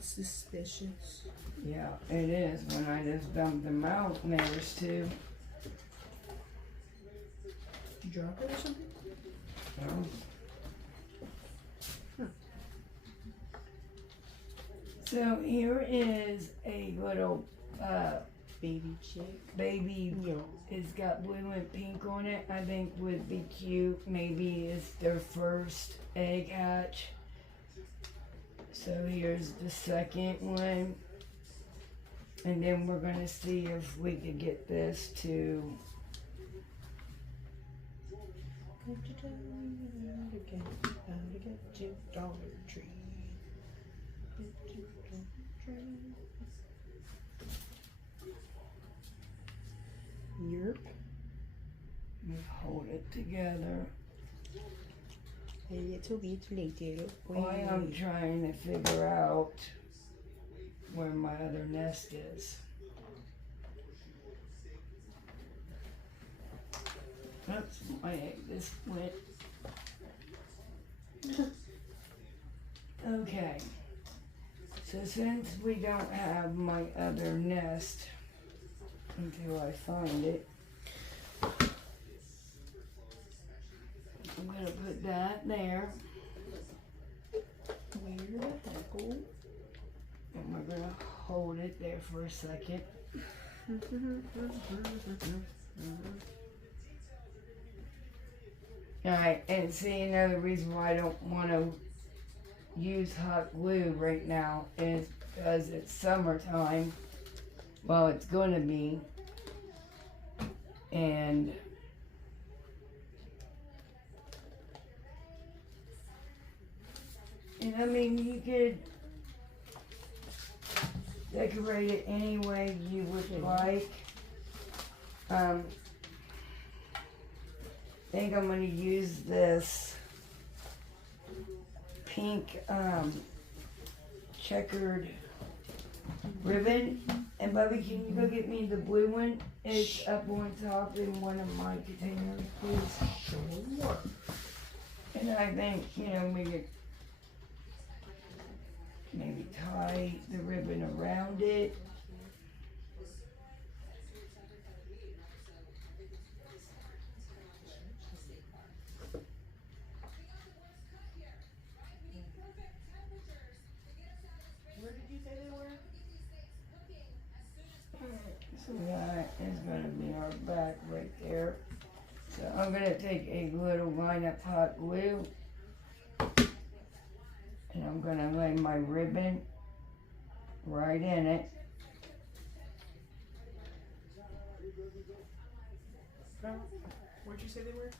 Suspicious. Yeah, it is. When I just dumped them out, and there was 2. Did you drop it or something? No. So here is a little Baby chick. baby. Yeah. It's got blue and pink on it. I think would be cute. Maybe it's their first egg hatch. So here's the second one. And then we're gonna see if we could get this to Dollar Tree. Yerp. hold it together. A little bit later. Why I'm trying to figure out where my other nest is. That's my egg. This went. Okay. So since we don't have my other nest until I find it, I'm gonna put that there. Where the heck? And we're gonna hold it there for a second. Alright, and see, another reason why I don't want to use hot glue right now is because it's summertime. Well, it's gonna be. And I mean, you could decorate it any way you would like. think I'm gonna use this pink checkered ribbon. And Bubby, can you go get me the blue one? It's up on top in one of my containers, please. Sure. And I think, you know, we could maybe tie the ribbon around it. Where did you say they were? So that is gonna be our back right there. So I'm gonna take a little line of hot glue and I'm gonna lay my ribbon right in it. Where'd you say they were?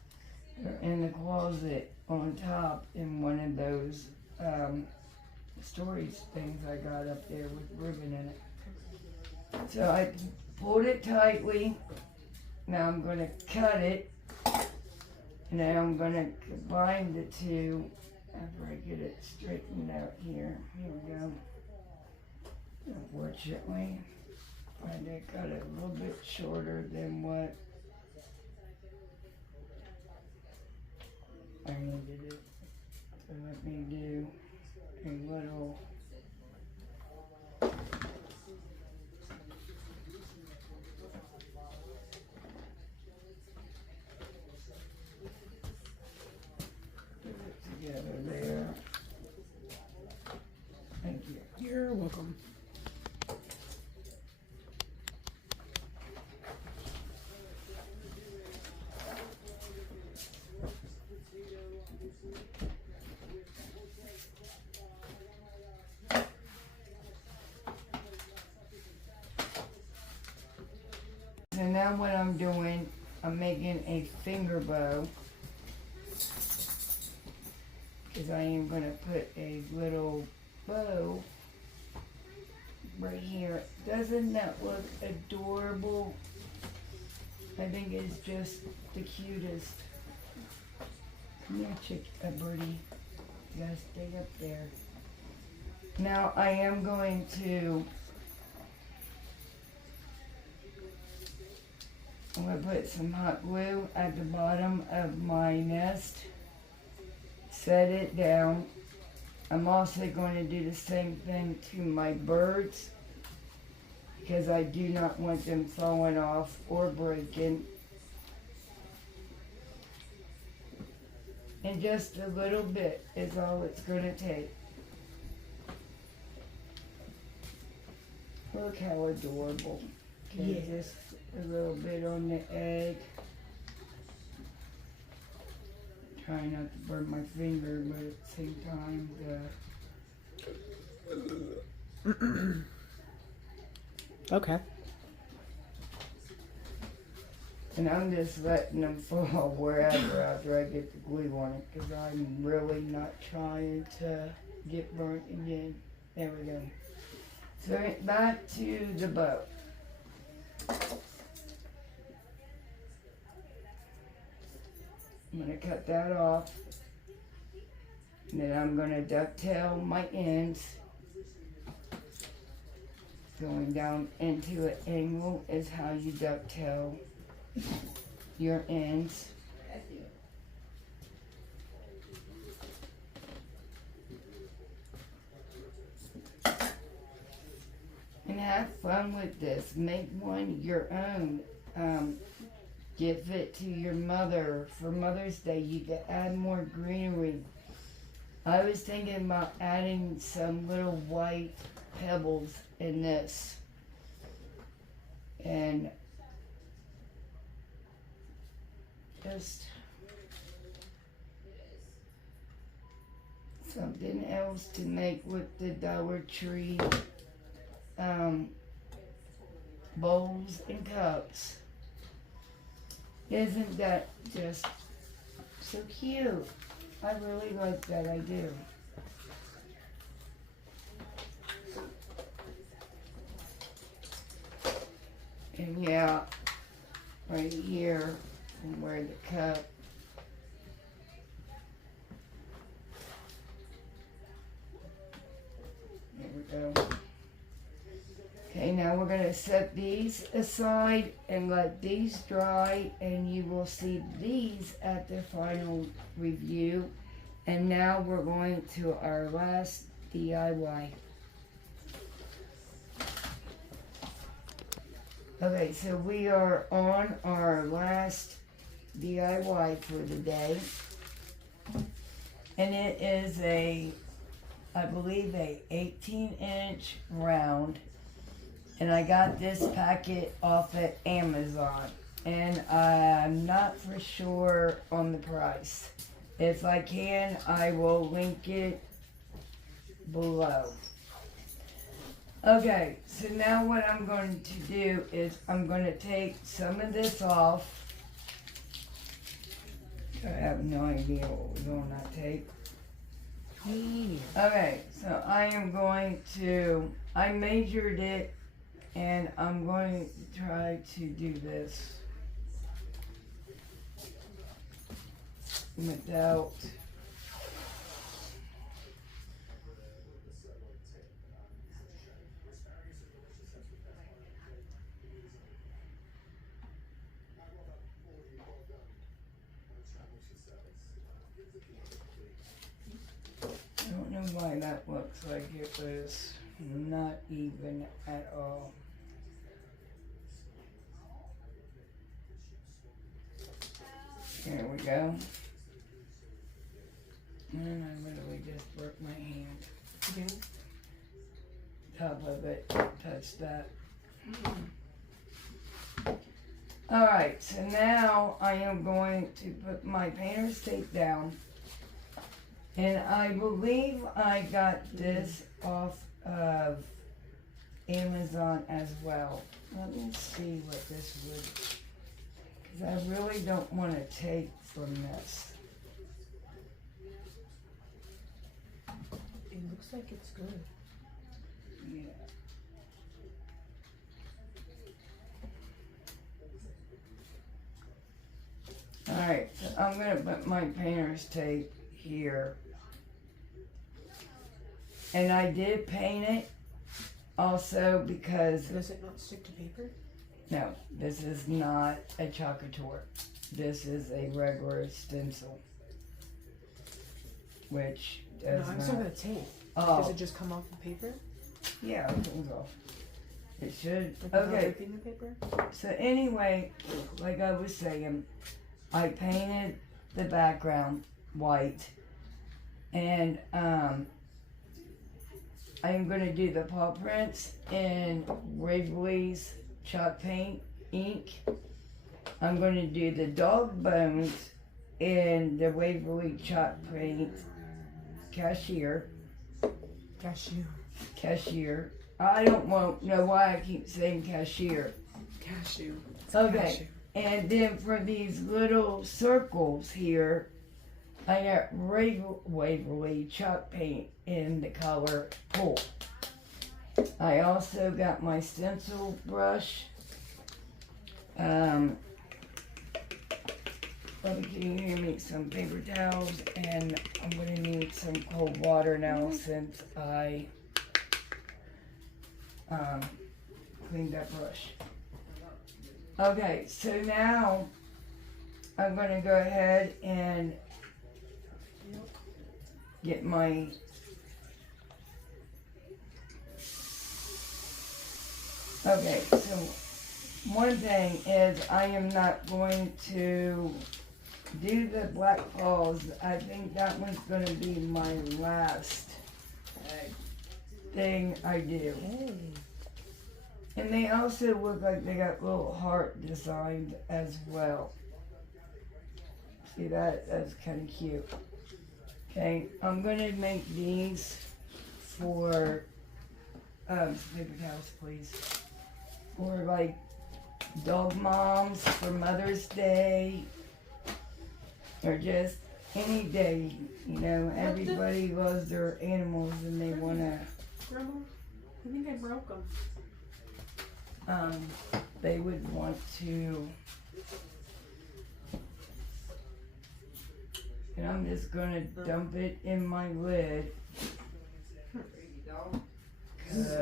They're in the closet on top in one of those storage things I got up there with ribbon in it. So I pulled it tightly. Now I'm going to cut it. And then I'm going to combine the two after I get it straightened out here. Here we go. Unfortunately, I did cut it a little bit shorter than what I needed it. So let me do a little put it together there. Thank you. You're welcome. So now what I'm doing, I'm making a finger bow. Because I am going to put a little bow right here. Doesn't that look adorable? I think it's just the cutest. Come here, birdie. You gotta stay up there. Now I am going to I'm going to put some hot glue at the bottom of my nest, set it down. I'm also going to do the same thing to my birds because I do not want them falling off or breaking. And just a little bit is all it's going to take. Look how adorable. Okay, Yeah. just a little bit on the egg. Try not to burn my finger, but at the same time, Okay. and I'm just letting them fall wherever after I get the glue on it, because I'm really not trying to get burnt again. There we go. So back to the bow. I'm going to cut that off. And then I'm going to dovetail my ends. Going down into an angle is how you dovetail your ends. And have fun with this. Make one your own. Give it to your mother for Mother's Day. You can add more greenery. I was thinking about adding some little white pebbles in this. And just something else to make with the Dollar Tree bowls and cups. Isn't that just so cute? I really like that, I do. And yeah, right here from where the cup Okay, now we're gonna set these aside and let these dry, and you will see these at the final review. And now we're going to our last DIY. Okay, so we are on our last DIY for the day. And it is I believe a 18-inch round. And I got this packet off at Amazon. And I'm not for sure on the price. If I can, I will link it below. Okay, so now what I'm going to do is I'm going to take some of this off. I have no idea what was on that tape. Okay, so I am going to, I measured it, and I'm going to try to do this without I don't know why that looks like it was not even at all. There we go. And I literally just broke my hand. Again? Top of it touched that. Alright, so now I am going to put my painter's tape down. And I believe I got this off of Amazon as well. Let me see what this would, because I really don't want to take from this. It looks like it's good. Yeah. Alright, so I'm going to put my painter's tape here. And I did paint it also because, Does it not stick to paper? no, this is not a chocateur. This is a regular stencil. Which No, does I'm not. still gonna tape. Oh, Does it just come off the paper? yeah, it comes off. It should. Like without Okay, ripping the paper? so anyway, like I was saying, I painted the background white. And, I'm going to do the paw prints in Waverly's chalk paint ink. I'm going to do the dog bones in the Waverly chalk paint cashier. Cashier. I don't know why I keep saying cashier. Cashew. Okay. Cashew. And then for these little circles here, I got Waverly chalk paint in the color Pool. I also got my stencil brush. Can you hear me? Some paper towels, and I'm gonna need some cold water now since I cleaned that brush. Okay, so now I'm gonna go ahead and get my okay, so one thing is I am not going to do the black falls. I think that one's gonna be my last thing I do. Hey. And they also look like they got little heart designed as well. See that? That's kind of cute. Okay, I'm gonna make these for, some paper towels please. For like dog moms, for Mother's Day, or just any day, you know, everybody loves their animals and they wanna, Grandma, I think I broke them. they would want to, and I'm just gonna dump it in my lid. 'Cause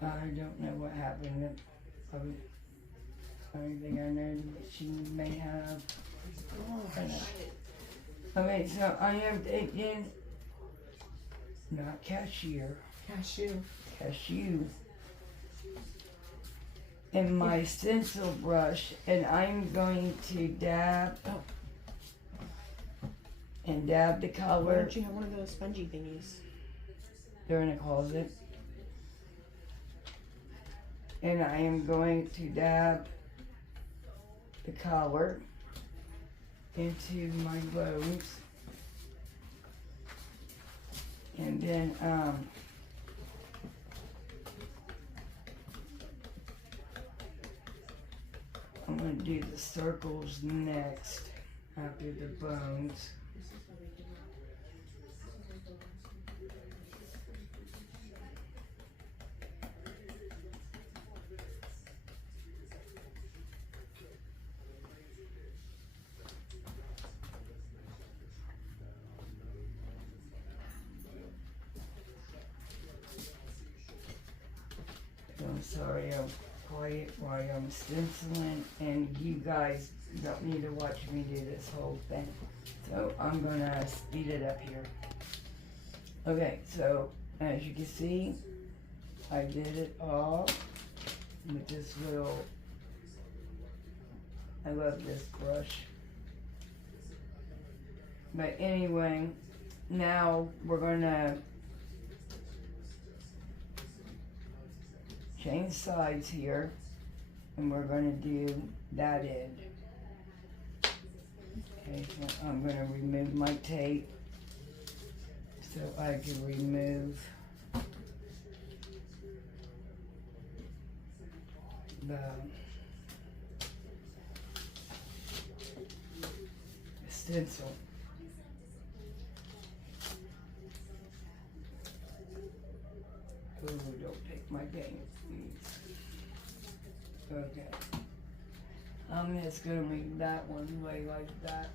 I don't know what happened. Only thing I know that she may have. Okay, so I am taking, not cashier, cashew, in my stencil brush, and I'm going to dab and dab the Why color. don't you have one of those spongy thingies? They're in a closet. And I am going to dab the color into my bones. And then I'm going to do the circles next after the bones. I'm sorry I'm quiet while I'm stenciling, and you guys don't need to watch me do this whole thing. So I'm gonna speed it up here. Okay, so as you can see, I did it all with this little, I love this brush. But anyway, now we're gonna change sides here, and we're gonna do that end. Okay, so I'm gonna remove my tape so I can remove the stencil. Oh, don't take my game, please. Okay. I'm just gonna make that one lay like that.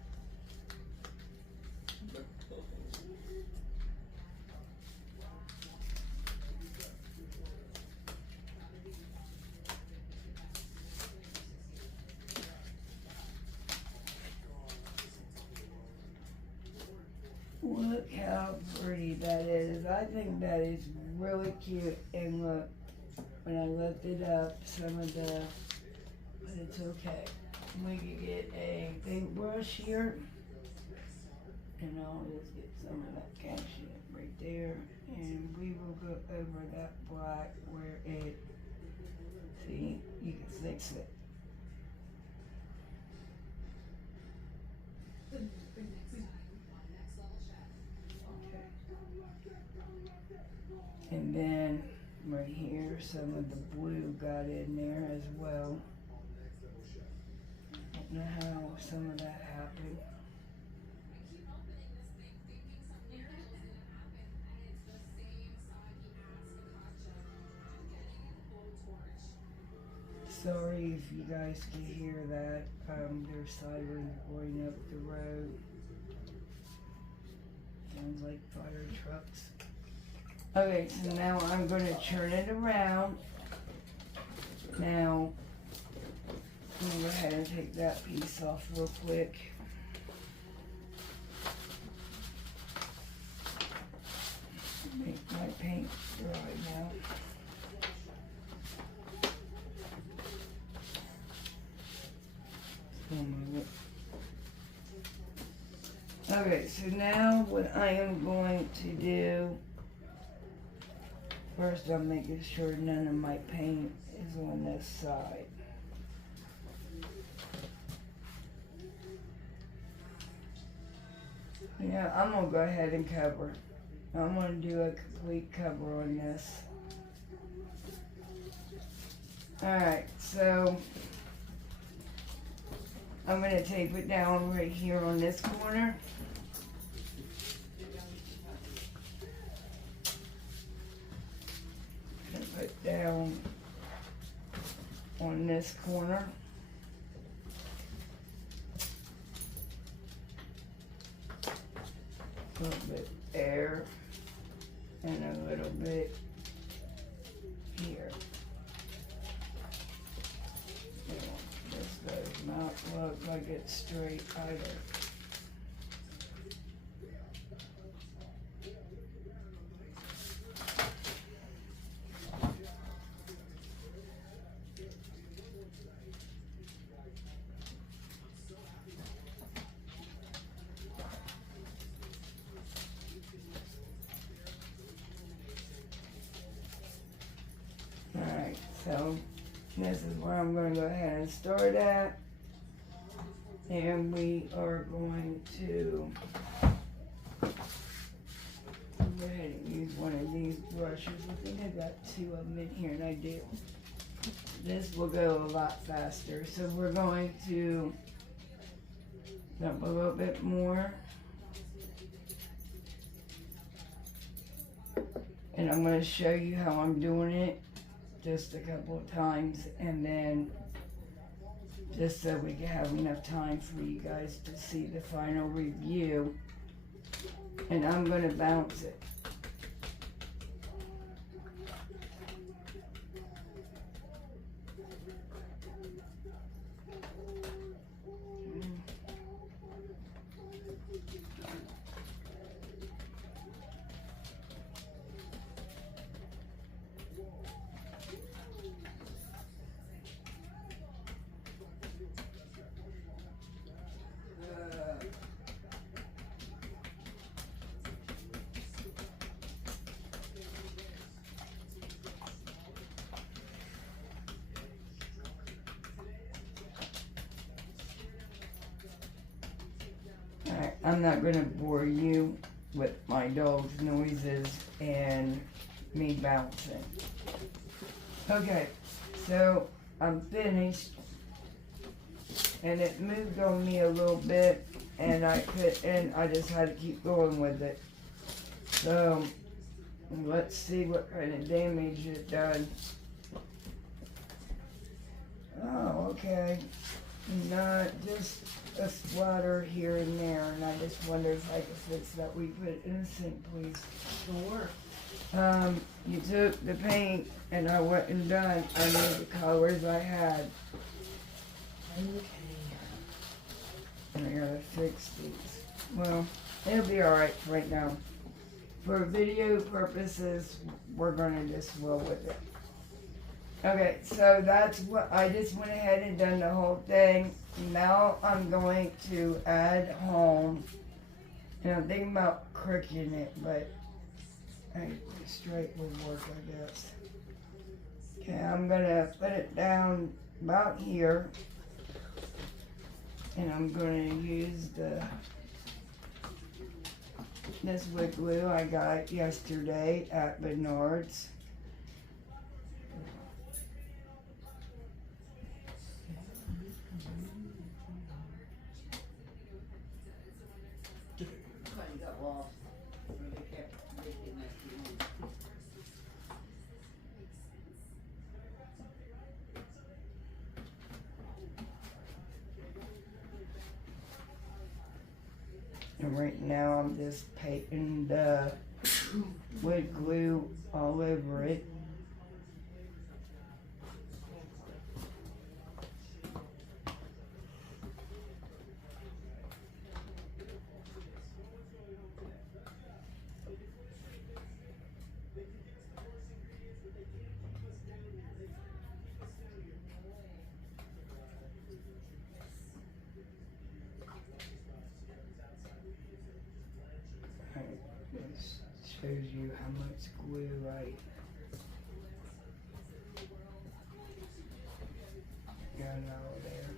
Look how pretty that is. I think that is really cute. And look, when I lift it up, some of the, but it's okay. We can get a paintbrush here, and I'll just get some of that cashew right there, and we will go over that black where it, see, you can fix it. And then right here, some of the blue got in there as well. I don't know how some of that happened. Sorry if you guys can hear that. There's sirens going up the road. Sounds like fire trucks. Okay, so now I'm going to turn it around. Now, I'm going to go ahead and take that piece off real quick. Make my paint dry now. Okay, so now what I am going to do, first I'm making sure none of my paint is on this side. Yeah, I'm gonna go ahead and cover. I'm gonna do a complete cover on this. Alright, so I'm gonna tape it down right here on this corner. And put down on this corner. A little bit there and a little bit here. like it straight either. Alright, so this is where I'm going to go ahead and start at. And we are going to go ahead and use one of these brushes. I think I got two of them in here, and I do. This will go a lot faster. So we're going to dump a little bit more. And I'm going to show you how I'm doing it just a couple of times, and then just so we can have enough time for you guys to see the final review. And I'm going to bounce it. Alright, I'm not going to bore you with my dog's noises and me bouncing. Okay, so I'm finished, and it moved on me a little bit, and I just had to keep going with it. So let's see what kind of damage it done. Oh, okay. Not just a splatter here and there, and I just wonder if I could fix that. We put it in the sink, please. Sure. You took the paint, and I went and done under the colors I had. Okay. And I gotta fix these. Well, it'll be alright right now. For video purposes, we're gonna just roll with it. Okay, so that's what I just went ahead and done the whole thing. Now I'm going to add home. And I'm thinking about crooking it, but straight will work, I guess. Okay, I'm gonna put it down about here. And I'm gonna use this wood glue I got yesterday at Menards. And right now I'm just painting the wood glue all over it. This shows you how much glue I got out of there.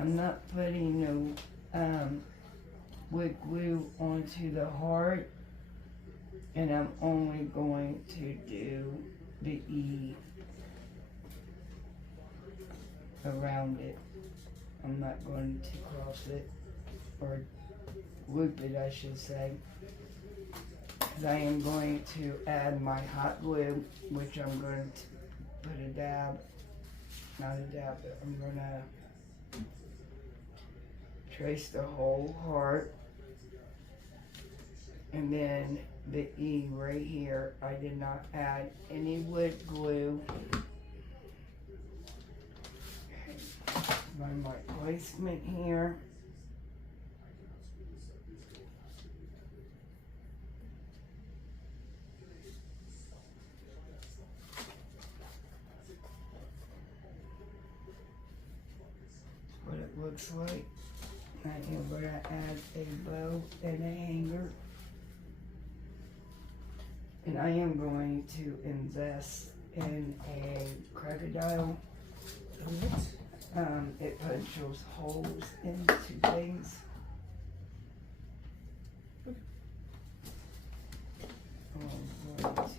I'm not putting no wood glue onto the heart, and I'm only going to do the E around it. I'm not going to cross it or loop it, I should say. Because I am going to add my hot glue, which I'm going to put a dab, not a dab, but I'm going to trace the whole heart. And then the E right here, I did not add any wood glue. By my placement here. What it looks like. I am going to add a bow and a hanger. And I am going to invest in a crocodile. It punches holes into things. I'm going to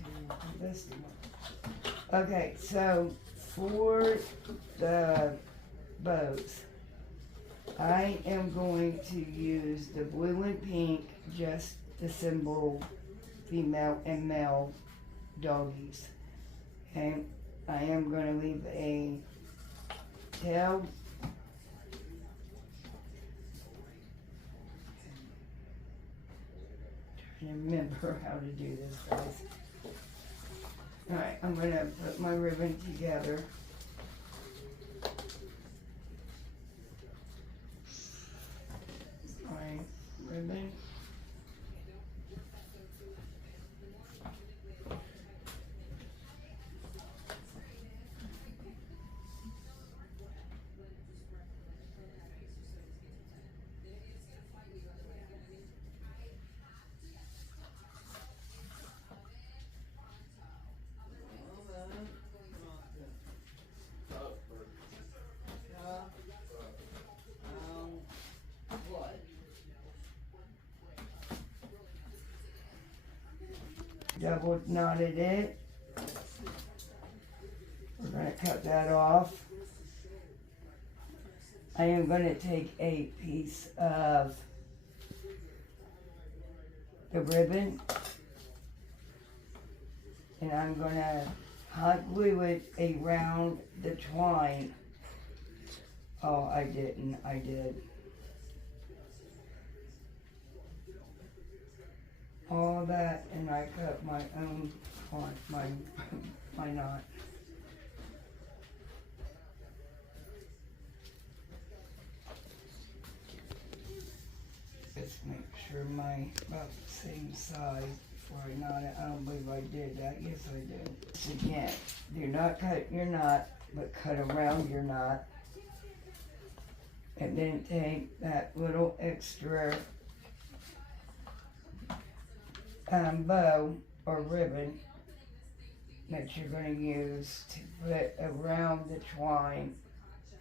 invest in one. Okay, so for the bows, I am going to use the blue and pink just to symbol female and male doggies. Okay, I am going to leave a tail. Trying to remember how to do this, guys. Alright, I'm going to put my ribbon together. My ribbon. Double knotted it. We're going to cut that off. I am going to take a piece of the ribbon and I'm going to hot glue it around the twine. Oh, I didn't. I did. All that, and I cut my own my knot. Just make sure my about the same size before I knot it. I don't believe I did that. Yes, I did. Again, do not cut your knot, but cut around your knot, and then take that little extra bow or ribbon that you're going to use to put around the twine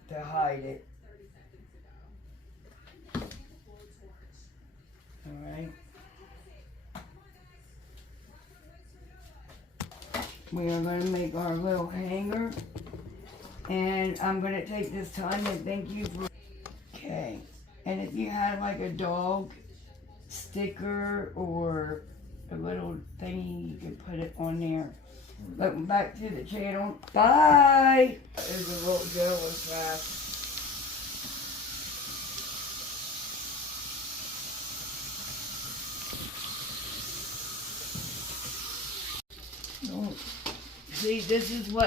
to hide it. Alright. We are going to make our little hanger, and I'm going to take this time and thank you for. Okay, and if you had like a dog sticker or a little thingy, you could put it on there. Welcome back to the channel. Bye! There's a little jealous fast. See, this is what